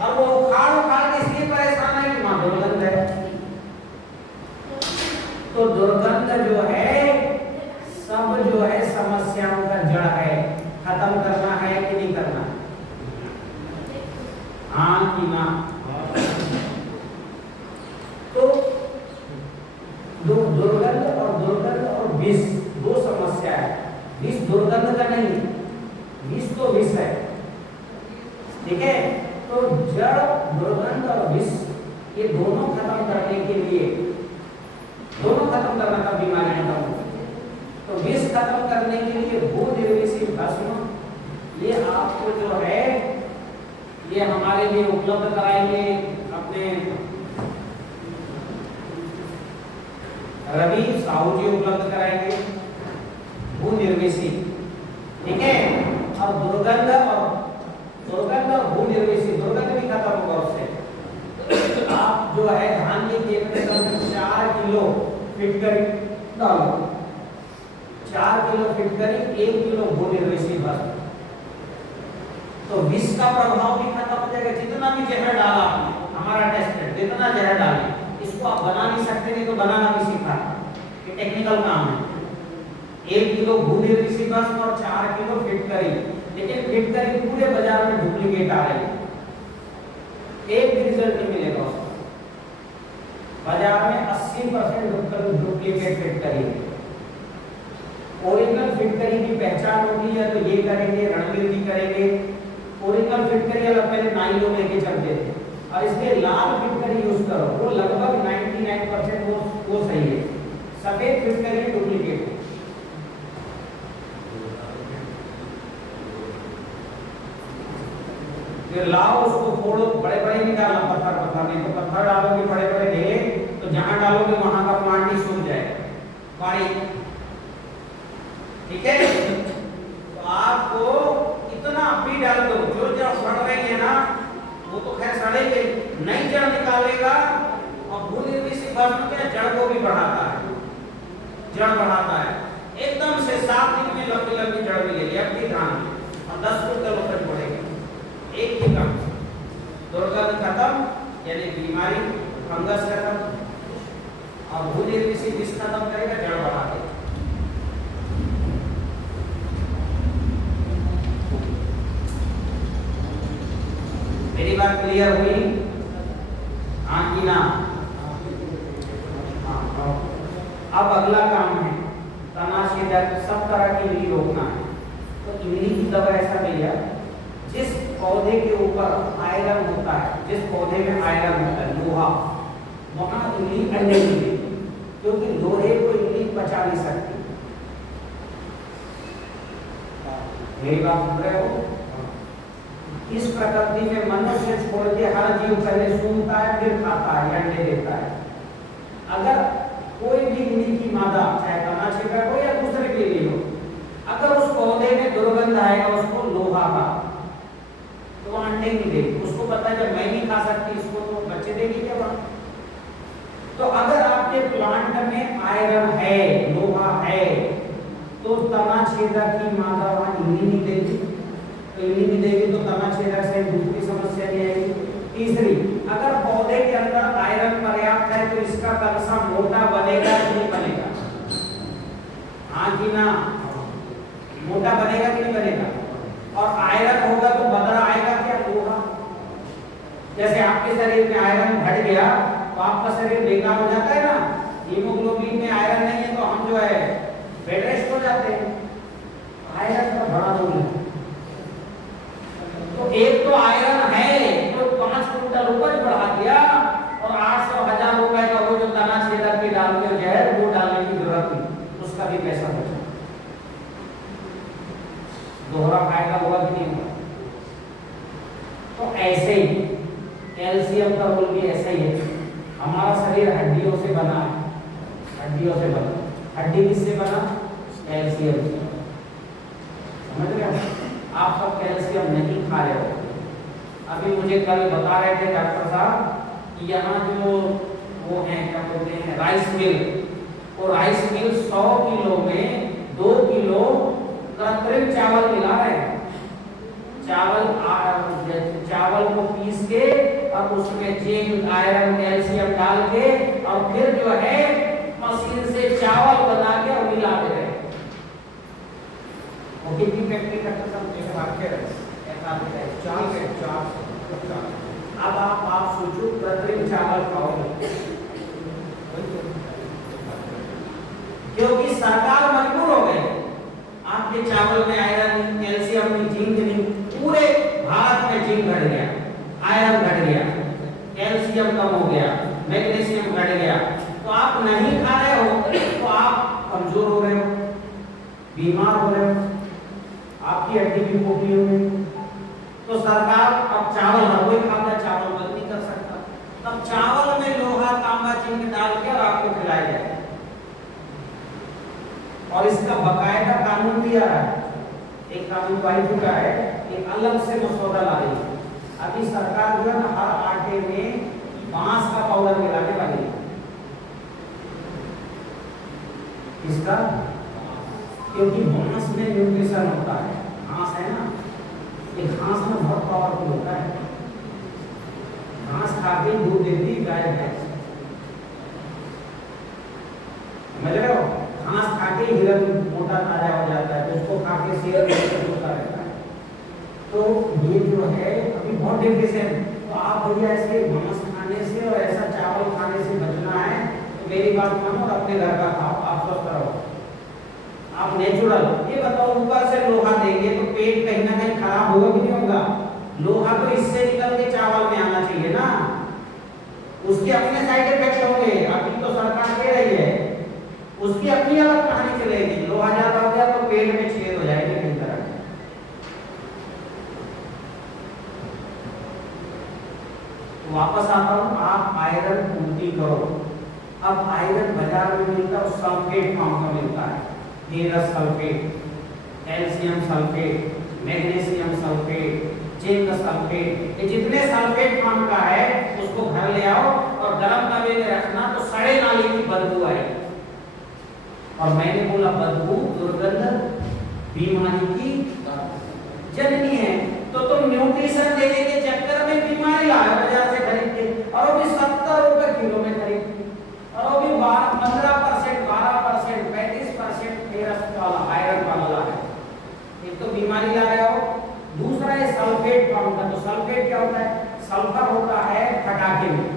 और वो उखाड़ के इसलिए परेशान है कि वहां दुर्गंध है। तो दुर्गंध जो है सब जो है समस्याओं का जड़ है। खत्म करना है कि नहीं करना? हाँ कि ना? तो दुर्गंध और विष दो समस्या है। विष दुर्गंध का नहीं, विष तो विष है, ठीक है? तो जड़, दुर्गंध और विष, ये दोनों खत्म करने के लिए, दोनों खत्म करना का बीमारी खत्म हो। तो विष खत्म करने के लिए भूनिर्विषी भस्म, ये आपको जो है ये हमारे लिए उपलब्ध कराएंगे अपने रवि साहू जी उपलब्ध कराएंगे, भूनिर्विषी, ठीक है? और दुर्गंध और भूनिर्विषी, दुर्गंध भी खत्म होगा उससे। आप जो है धान के खेत में कम 4 किलो फिटकरी डालो, 4 किलो फिटकरी, 1 किलो भूनिर्विषी भस्म, तो विष का प्रभाव भी खत्म हो जाएगा। जितना भी जहर डाला आपने, हमारा टेस्ट है, जितना जहर डाले, इसको आप बना नहीं सकते, नहीं तो बनाना भी सीखा, ये टेक्निकल काम है। 1 किलो भूनिर्विषी भस्म और 4 किलो फिटकरी, लेकिन फिटकरी पूरे बाजार में डुप्लीकेट आ रही है, एक भी रिजल्ट नहीं मिलेगा उसका। बाजार में 80% डुप्लीकेट फिटकरी है। ओरिजिनल फिटकरी की पहचान होती है तो ये करेंगे, रणवीर जी करेंगे। ओरिजिनल फिटकरी अलग पहले नाइलो लेके चलते थे, और इसके लाल फिटकरी यूज करो, वो लगभग 99% वो सही है। सफेद फिटकरी डुप्लीकेट है। फिर लाओ उसको फोड़ो, बड़े बड़े नहीं डालना, पत्थर नहीं तो पत्थर डालोगे बड़े बड़े ढेले, तो जहां डालोगे वहां का माटी सूख जाएगा, पानी, ठीक है? तो आपको इतना भी डाल दो, जो जड़ सड़ रही है ना वो तो खैर सड़ेंगे, नई जड़ निकालेगा। और भूनिर्विषी भस्म क्या जड़ को भी बढ़ाता है, जड़ बढ़ाता है। एकदम से 7 दिन में लंबी लंबी जड़ मिलेगी अपनी धान में, और 10 कुंटल उपज बढ़ेगी एक ही काम से। दुर्गंध खत्म, यानी बीमारी, फंगस खत्म, और भूनिर्विषी विष खत्म करेगा, जड़ बढ़ा देगा। मेरी बात क्लियर हुई? हाँ कि ना? हाँ। अब अगला काम है तनाछेदक, सब तरह की इल्ली रोकना है। तो इल्ली की दवा ऐसा भैया, जिस पौधे के ऊपर आयरन होता है, जिस पौधे में आयरन होता है, लोहा, वहां इल्ली अंडे नहीं देती, क्योंकि लोहे को इल्ली पचा नहीं सकती। मेरी बात सुन रहे हो? इस प्रकृति में मनुष्य छोड़ के हर जीव पहले सूंघता है फिर खाता है, अंडे देता है। अगर कोई भी इल्ली की मादा, चाहे तनाछेदक हो या दूसरे के लिए हो, अगर उस पौधे में दुर्गंध आएगा उसको लोहा का, तो वो अंडे नहीं देगी। उसको पता है जब मैं नहीं खा सकती इसको, तो बच्चे देगी क्या वहां? तो अगर आपके प्लांट में आयरन है, लोहा है, तो तनाछेदक की मादा वहां इल्ली नहीं देगी। तो इल्ली नहीं देगी तो तनाछेदक से दूसरी समस्या ये आएगी। तीसरी, अगर पौधे के अंदर आयरन पर्याप्त है तो इसका कलसा मोटा बनेगा कि नहीं बनेगा? हाँ कि ना? मोटा बनेगा कि नहीं बनेगा? और आयरन होगा तो बदरा आएगा क्या? लोहा। जैसे आपके शरीर में आयरन घट गया तो आपका शरीर बेकार हो जाता है ना। हीमोग्लोबिन में आयरन नहीं है तो हम जो है बेड रेस्ट हो जाते हैं। आयरन का बड़ा रोल है। तो एक तो आयरन है तो 5 कुंटल उपज बढ़ा दिया और 800-1000 रुपए का वो जो तना छेदक के डाल के जहर वो डालने की जरूरत नहीं, उसका भी पैसा बचा। दोहरा फायदा हुआ कि नहीं हुआ? तो ऐसे ही कैल्शियम का रोल भी ऐसा ही है। हमारा शरीर हड्डियों से बना है, हड्डियों से बना। हड्डी किससे बना? कैल्शियम से। समझ रहे हो? आप सब कैल्शियम नहीं खा रहे हो। अभी मुझे कल बता रहे थे डॉक्टर साहब कि यहाँ जो वो हैं क्या बोलते हैं राइस मिल, वो राइस मिल 100 किलो में 2 किलो कृत्रिम चावल मिला है। चावल को पीस के और उसमें जिंक, आयरन, कैल्शियम डाल के और फिर जो है मशीन से चावल बना के और मिला दे रहे हैं। वो कितनी फैक्ट्री का कसम अब आप सोचो कृत्रिम चावल खाओगे क्योंकि सरकार मजबूर हो गई। आपके चावल में आयरन, कैल्शियम नहीं, जिंक नहीं, पूरे भारत में जिंक घट गया, आयरन घट गया, कैल्शियम कम हो गया, मैग्नीशियम घट गया। तो आप नहीं खा रहे हो तो आप कमजोर हो रहे हो, बीमार हो रहे हो, आपकी हड्डी भी खोखली हो गई। तो सरकार अब चावल हर कोई खाता, चावल बंद नहीं कर सकता। अब चावल में लोहा, तांबा, जिंक डाल के और आपको खिलाया जाए और इसका बकायदा कानून भी आ रहा है। एक कानून पाई चुका है, एक अलग से मसौदा ला रही है। अभी सरकार जो है हर आटे में बांस का पाउडर मिलाने वाली है। इसका क्योंकि बांस में न्यूट्रिशन होता है, घास है ना, ये घास में बहुत पावरफुल होता है। घास खा के दूध देती गाय भैंस, समझ रहे हो? घास खा के हिरन मोटा ताजा हो जाता है, तो उसको खा के सेहत होता रहता है। तो ये जो है अभी बहुत डिफिशिएंट। तो आप भैया ऐसे घास खाने से और ऐसा चावल खाने से बचना है तो मेरी बात मानो और अपने घर का खाओ, आप स्वस्थ रहो, आप नेचुरल। ये बताओ ऊपर से लोहा देंगे तो पेट कहीं ना कहीं खराब होगा कि नहीं होगा? लोहा तो इससे निकल के चावल में आना चाहिए ना, उसके अपने साइड इफेक्ट होंगे। अभी तो सरकार कह रही है उसकी अपनी अलग कहानी चलेगी। लोहा ज्यादा हो गया तो पेट में छेद हो जाएगी कई तरह के। तो वापस आता हूं, आप आयरन पूर्ति करो। अब आयरन बाजार में मिलता है, सल्फेट फॉर्म में मिलता है, ferrous sulphate, calcium sulphate, magnesium sulphate, zinc sulphate. ये जितने सल्फेट फॉर्म का है उसको घर ले आओ और गर्म तवे में रखना तो सड़े नाली की बदबू आएगी। और मैंने बोला बदबू, दुर्गंध बीमारी की जननी है। तो तुम न्यूट्रिशन देने के चक्कर में बीमारी ला रहे हो बाजार से खरीद के, और वो भी 70 रुपए किलो में खरीद के, और वो भी 15%, 12%, 35% फेरस वाला, आयरन वाला है। एक तो बीमारी ला रहे हो, दूसरा है सल्फेट फॉर्म का। तो सल्फेट क्या होता है? सल्फर होता है पटाखे में,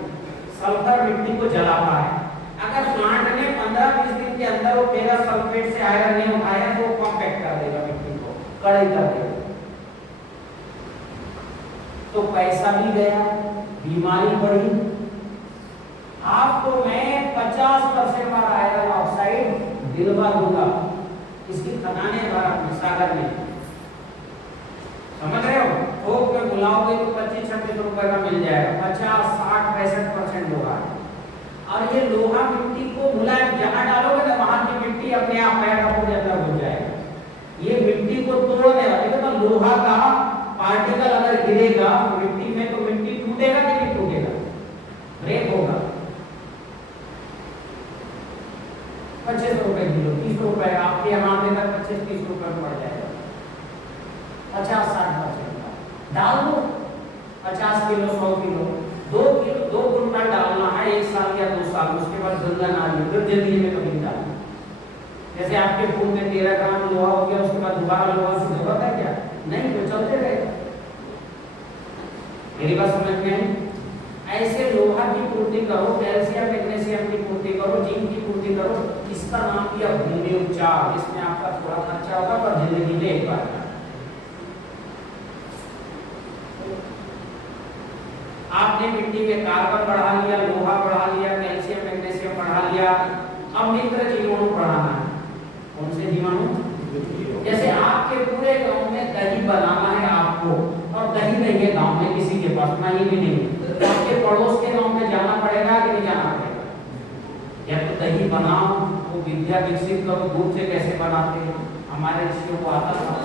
सल्फर मिट्टी को जलाता है। अगर प्लांट ने 15-20 दिन के अंदर वो फेरस सल्फेट से आयरन नहीं उठाया तो वो कॉम्पैक्ट कर देगा मिट्टी को, कड़ाई कर देगा। तो पैसा भी गया, बीमारी बढ़ी। आपको मैं 50% वाला आयरन ऑक्साइड दिलवा दूंगा, इसकी खदानें भारत में सागर में, समझ रहे हो? थोक में बुलाओगे तो 25-26 रुपए का मिल जाएगा। 50, 60, 65% लोहा है। और ये लोहा मिट्टी को मुलायम जहां डालोगे ना वहां की मिट्टी अपने आप पैर अपने अंदर घुस जाएगा। ये मिट्टी को तोड़ने वाले तो लोहा का पार्टिकल अगर गिरेगा मिट्टी में तो मिट्टी टूटेगा कि नहीं टूटेगा? ब्रेक होगा। 25 रुपए किलो, 30 रुपए आपके यहाँ में तक 25-30 रुपए में पड़ जाएगा। 50-60% का डाल दो 50 किलो 100 किलो 2 कुंटल डालना है 1 साल या 2 साल, उसके बाद गंगा नाली फिर जिंदगी में कभी नहीं डालना। जैसे आपके फूल में 13 ग्राम लोहा हो गया, उसके बाद दोबारा लोहा शुद्ध होता है क्या? नहीं, तो चलते रहेगा। मेरी बात समझ में आई? ऐसे लोहा की पूर्ति करो, कैल्शियम मैग्नीशियम की पूर्ति करो, जिंक की पूर्ति करो, इसका नाम दिया भूमि उपचार, जिसमें आपका थोड़ा खर्चा होगा पर जिंदगी में एक बार। आपने मिट्टी में कार्बन बढ़ा लिया, लोहा बढ़ा लिया, कैल्शियम मैग्नीशियम बढ़ा लिया, अब मित्र जीवाणु बढ़ाना है। कौन से जीवाणु? जैसे आपके पूरे गांव में दही बनाना है आपको, और दही नहीं है गांव में किसी के पास, नहीं भी नहीं, तो आपके पड़ोस के गांव में जाना पड़ेगा कि नहीं जाना पड़ेगा? या तो दही बनाओ, वो विद्या विकसित करो, दूध से कैसे बनाते हैं, हमारे ऋषियों को आता था।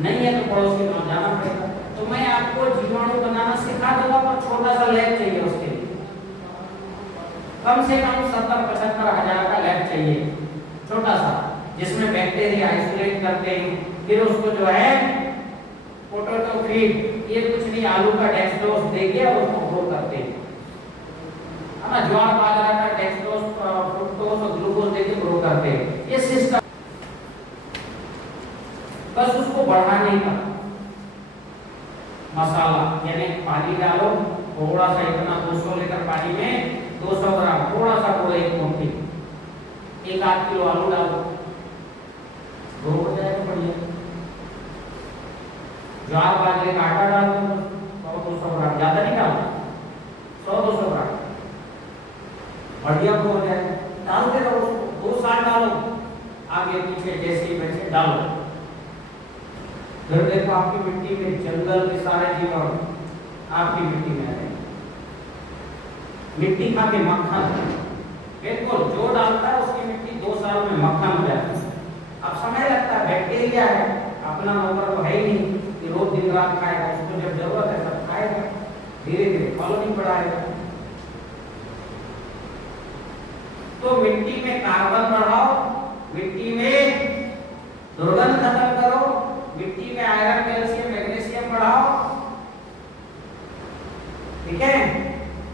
नहीं है तो पड़ोस के गांव जाना पड़ेगा। तो मैं आपको जीवाणु बनाना सिखा दूंगा, पर छोटा सा लैब चाहिए उसके लिए, कम से कम 70-75 हजार का लैब चाहिए, छोटा सा, जिसमें बैक्टीरिया आइसोलेट करते हैं, फिर उसको जो है पोटैटो फीड, ये कुछ नहीं, आलू का डेक्सट्रोज देके और उसको ग्रो करते हैं, है ना, ज्वार बाजरा का डेक्सट्रोज, फ्रुक्टोज और ग्लूकोज देके ग्रो करते हैं, ये सिस्टम। बस उसको बढ़ाने का मसाला, यानी पानी डालो थोड़ा सा, इतना 200 लीटर पानी में 200 ग्राम, थोड़ा सा गुड़, 1 मुट्ठी, 1-8 किलो आलू डालो, ग्रो हो जाएगा बढ़िया। ज्वार बाजरे का आटा डाल दो 100-200 ग्राम, ज्यादा नहीं डालना, 100-200 ग्राम, बढ़िया ग्रो हो जाएगा। डालते रहो उसको, 2 साल डालो, आगे पीछे जैसे वैसे डालो। फिर देखो आपकी मिट्टी में जंगल के सारे जीवाणु आपकी मिट्टी में आए। मिट्टी खा के मक्खन, बिल्कुल जो डालता है उसकी मिट्टी 2 साल में मक्खन हो जाती है। अब समय लगता है, बैक्टीरिया है, अपना नौकर तो है ही नहीं कि रोज दिन रात खाएगा, उसको जब जरूरत है तब खाएगा, धीरे धीरे कॉलोनी बढ़ाएगा। तो मिट्टी में कार्बन बढ़ाओ, मिट्टी में दुर्गंध खत्म करो, मिट्टी में आयरन कैल्शियम मैग्नीशियम बढ़ाओ, ठीक है।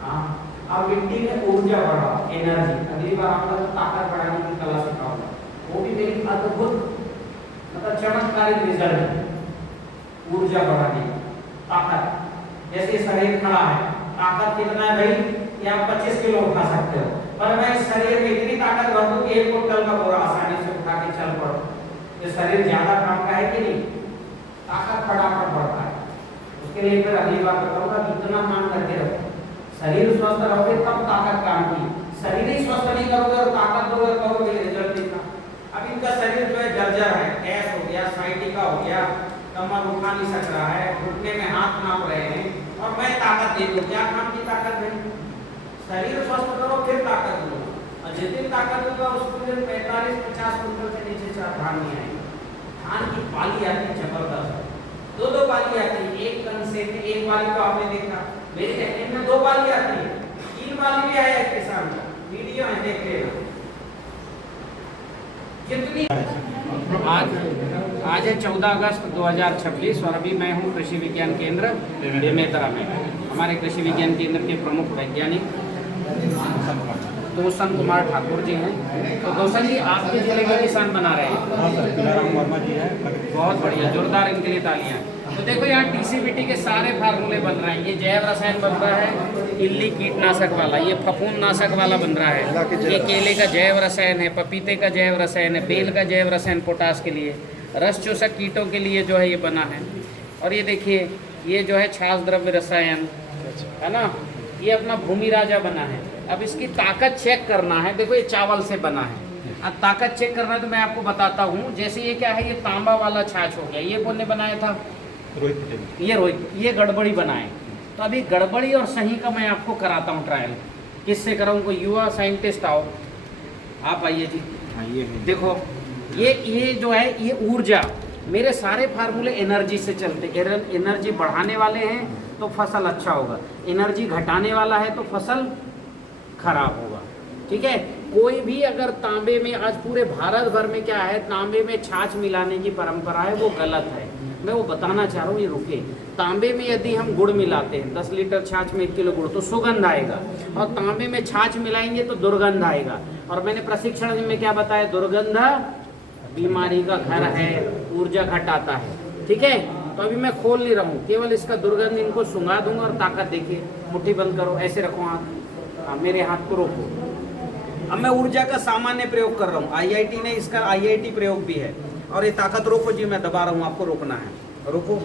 हाँ, अब मिट्टी में ऊर्जा बढ़ाओ, एनर्जी। अगली बार आप लोग ताकत बढ़ाने की कला सिखाऊंगा, वो भी मेरी अद्भुत मतलब चमत्कारिक रिजल्ट है, ऊर्जा बढ़ाने का, ताकत। जैसे शरीर खड़ा है, ताकत कितना है भाई कि आप 25 किलो उठा सकते हो, पर मैं इस शरीर में इतनी ताकत भर दूं कि 1 कुंटल का बोरा आसानी से उठा के चल पड़ो। ये शरीर ज्यादा काम का है कि नहीं? ताकत फटाफट बढ़ता है। उसके लिए फिर अगली बार बताऊंगा कि इतना काम करके रखो, शरीर स्वस्थ रहोगे तब ताकत काम की। शरीर ही स्वस्थ नहीं करोगे और ताकत दोगे करोगे, रिजल्ट नहीं था। अब इनका शरीर जो है जर्जर है, गैस हो गया, साइटिका हो गया, कमर उठा नहीं सक रहा है, घुटने में हाथ नाप रहे हैं, और मैं ताकत दे दूं, क्या काम की ताकत नहीं? शरीर स्वस्थ करो फिर ताकत दो, और जिस दिन ताकत दूंगा उसको दिन 45-50 कुंटल से नीचे धान नहीं आएगा। धान की पाली आती है जबरदस्त, 2-2 पाली आती है, एक कन से एक पाली तो आपने देखा, मेरे देखने में 2 पाली आती है, 3 पाली भी आया है किसान का, वीडियो है देख लेना। कितनी आज है 14 अगस्त 2026 और अभी मैं हूँ कृषि विज्ञान केंद्र बेमेतरा में। हमारे कृषि विज्ञान केंद्र के प्रमुख वैज्ञानिक दोसन कुमार ठाकुर जी हैं। तो दोसन जी आपके जिले के किसान बना रहे हैं? हाँ सर, तुलाराम वर्मा जी है। बहुत बढ़िया, जोरदार इनके लिए तालियां। तो देखो यहाँ टीसीबीटी के सारे फार्मूले बन रहे हैं। ये जैव रसायन बन रहा है, इल्ली कीटनाशक वाला, ये फफूंद नाशक वाला बन रहा है, ये केले का जैव रसायन है, पपीते का जैव रसायन है, बेल का जैव रसायन पोटास के लिए, रस चूसक कीटों के लिए जो है ये बना है। और ये देखिए ये जो है छाछ द्रव्य रसायन है ना, ये अपना भूमि राजा बना है। अब इसकी ताकत चेक करना है, देखो ये चावल से बना है। अब ताकत चेक करना है तो मैं आपको बताता हूँ। जैसे ये क्या है, ये तांबा वाला छाछ हो गया, ये कौन ने बनाया था? रोहित, ये गड़बड़ी बनाए। तो अभी गड़बड़ी और सही का मैं आपको कराता हूँ ट्रायल। किससे कराऊँ? कोई युवा साइंटिस्ट आओ, आप आइए जी। आइए, देखो ये जो है ये ऊर्जा, मेरे सारे फार्मूले एनर्जी से चलते। एनर्जी बढ़ाने वाले हैं तो फसल अच्छा होगा, एनर्जी घटाने वाला है तो फसल खराब होगा। ठीक है, कोई भी अगर तांबे में, आज पूरे भारत भर में क्या है, तांबे में छाछ मिलाने की परंपरा है, वो गलत है। मैं वो बताना चाह रहा हूँ, ये रुके। तांबे में यदि हम गुड़ मिलाते हैं 10 लीटर छाछ में 1 किलो गुड़ तो सुगंध आएगा, और तांबे में छाछ मिलाएंगे तो दुर्गंध आएगा। और मैंने प्रशिक्षण में क्या बताया, दुर्गंध बीमारी का घर है, ऊर्जा घटाता है। ठीक है, तो अभी मैं खोल नहीं रहा हूँ, केवल इसका दुर्गंध इनको सुंघा दूंगा और ताकत देखिए। मुट्ठी बंद करो, ऐसे रखो हाथ, हाँ मेरे हाथ को रोको। अब मैं ऊर्जा का सामान्य प्रयोग कर रहा हूँ, IIT ने इसका IIT प्रयोग भी है। और ये ताकत रोको जी, मैं दबा रहा हूँ, आपको रोकना है, रोको,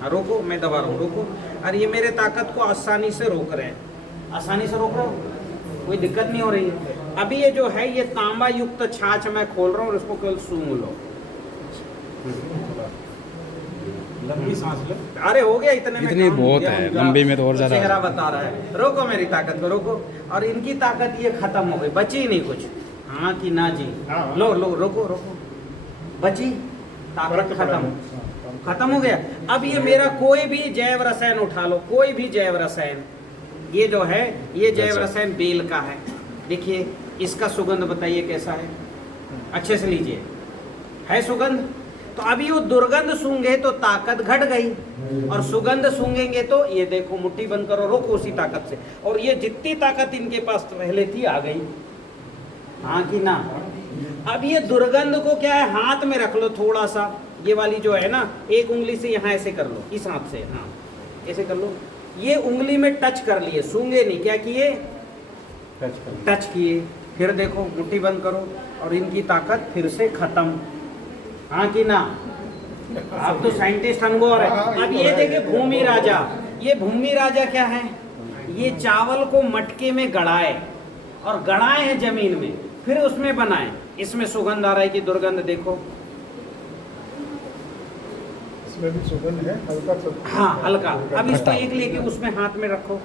हाँ रोको, मैं दबा रहा हूँ, रोको। और ये मेरे ताकत को आसानी से रोक रहे हैं, आसानी से रोक रहा हूँ, कोई दिक्कत नहीं हो रही है। अभी ये जो है ये तांबा युक्त छाछ मैं खोल रहा हूँ और इसको केवल सूंघ लो। लंबी सांस ले। अरे हो गया, इतने में इतनी काम हो बहुत गया, है, उनका लंबी में तो और ज्यादा चेहरा है। बता रहा है। रोको मेरी ताकत को, रोको। और इनकी ताकत ये खत्म हो गई, बची नहीं कुछ, हाँ कि ना जी? हाँ। लो लो, रोको रोको, बची ताकत खत्म, खत्म हो गया। अब ये मेरा कोई भी जैव रसायन उठा लो, कोई भी जैव रसायन, ये जो है ये जैव रसायन बेल का है। देखिए इसका सुगंध बताइए कैसा है, अच्छे से लीजिए, है सुगंध? तो अभी वो दुर्गंध सूंघे तो ताकत घट गई, और सुगंध सूंघेंगे तो ये देखो, मुट्ठी बंद करो, रोको उसी ताकत से, और ये जितनी ताकत इनके पास पहले थी आ गई, हाँ कि ना? अब ये दुर्गंध को क्या है, हाथ में रख लो थोड़ा सा, ये वाली जो है ना, एक उंगली से यहाँ ऐसे कर लो, इस हाथ से, हाँ ऐसे कर लो, ये उंगली में टच कर लिए, सूंघे नहीं, क्या किए? टच किए। फिर देखो, मुट्ठी बंद करो और इनकी ताकत फिर से खत्म, हाँ कि ना? आप तो साइंटिस्ट अनगौर है। अब ये देखिए भूमि राजा, ये भूमि राजा क्या है? ये चावल को मटके में गड़ाए, और गड़ाए हैं जमीन में, फिर उसमें बनाए। इसमें सुगंध आ रहा है कि दुर्गंध? देखो, इसमें भी सुगंध है, हल्का सा। हाँ हल्का। अब इसको एक लेके उसमें हाथ में रखो,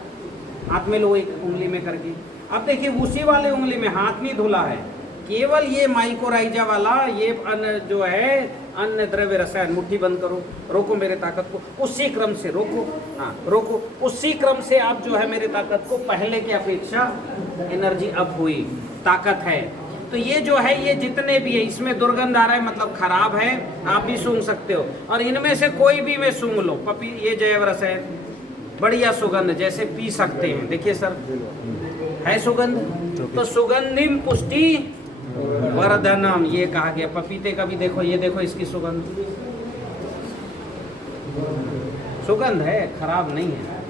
हाथ में लो, एक उंगली में करके। अब देखिए उसी वाले उंगली में, हाथ नहीं धुला है, केवल ये माइकोराइजा वाला, ये अन्न जो है अन्य द्रव्य रसायन। मुट्ठी बंद करो, रोको मेरे ताकत को, उसी क्रम से रोको, हाँ रोको, उसी क्रम से आप जो है मेरे ताकत को, पहले की अपेक्षा एनर्जी अप हुई, ताकत है। तो ये जो है, ये जितने भी है, इसमें दुर्गंध आ रहा है मतलब खराब है, आप भी सूंघ सकते हो। और इनमें से कोई भी में सूंघ लो, पपी, ये जैव रसायन, बढ़िया सुगंध, जैसे पी सकते हैं। देखिए सर, है सुगंध? तो सुगंधिम पुष्टि वरदानम, ये कहा गया। पपीते का भी देखो, ये देखो इसकी सुगंध, सुगंध है, खराब नहीं है।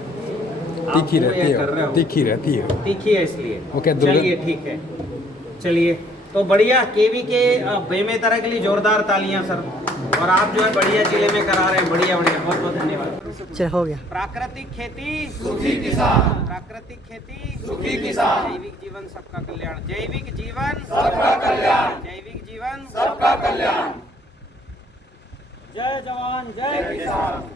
तीखी आप वो रहती ये कर रहे है, हो, तीखी रहती है, तीखी है इसलिए। ओके, दुर्गंध- चलिए ठीक है, चलिए तो बढ़िया। केवी के बेमे तरह के लिए जोरदार तालियां सर। और आप जो है बढ़िया जिले में करा रहे हैं, बढ़िया बढ़िया, बहुत बहुत धन्यवाद। चल हो गया। प्राकृतिक खेती सुखी किसान, प्राकृतिक खेती सुखी किसान, जैविक जीवन सबका कल्याण, जैविक जीवन सबका कल्याण, जैविक जीवन सबका कल्याण। जय जवान जय किसान।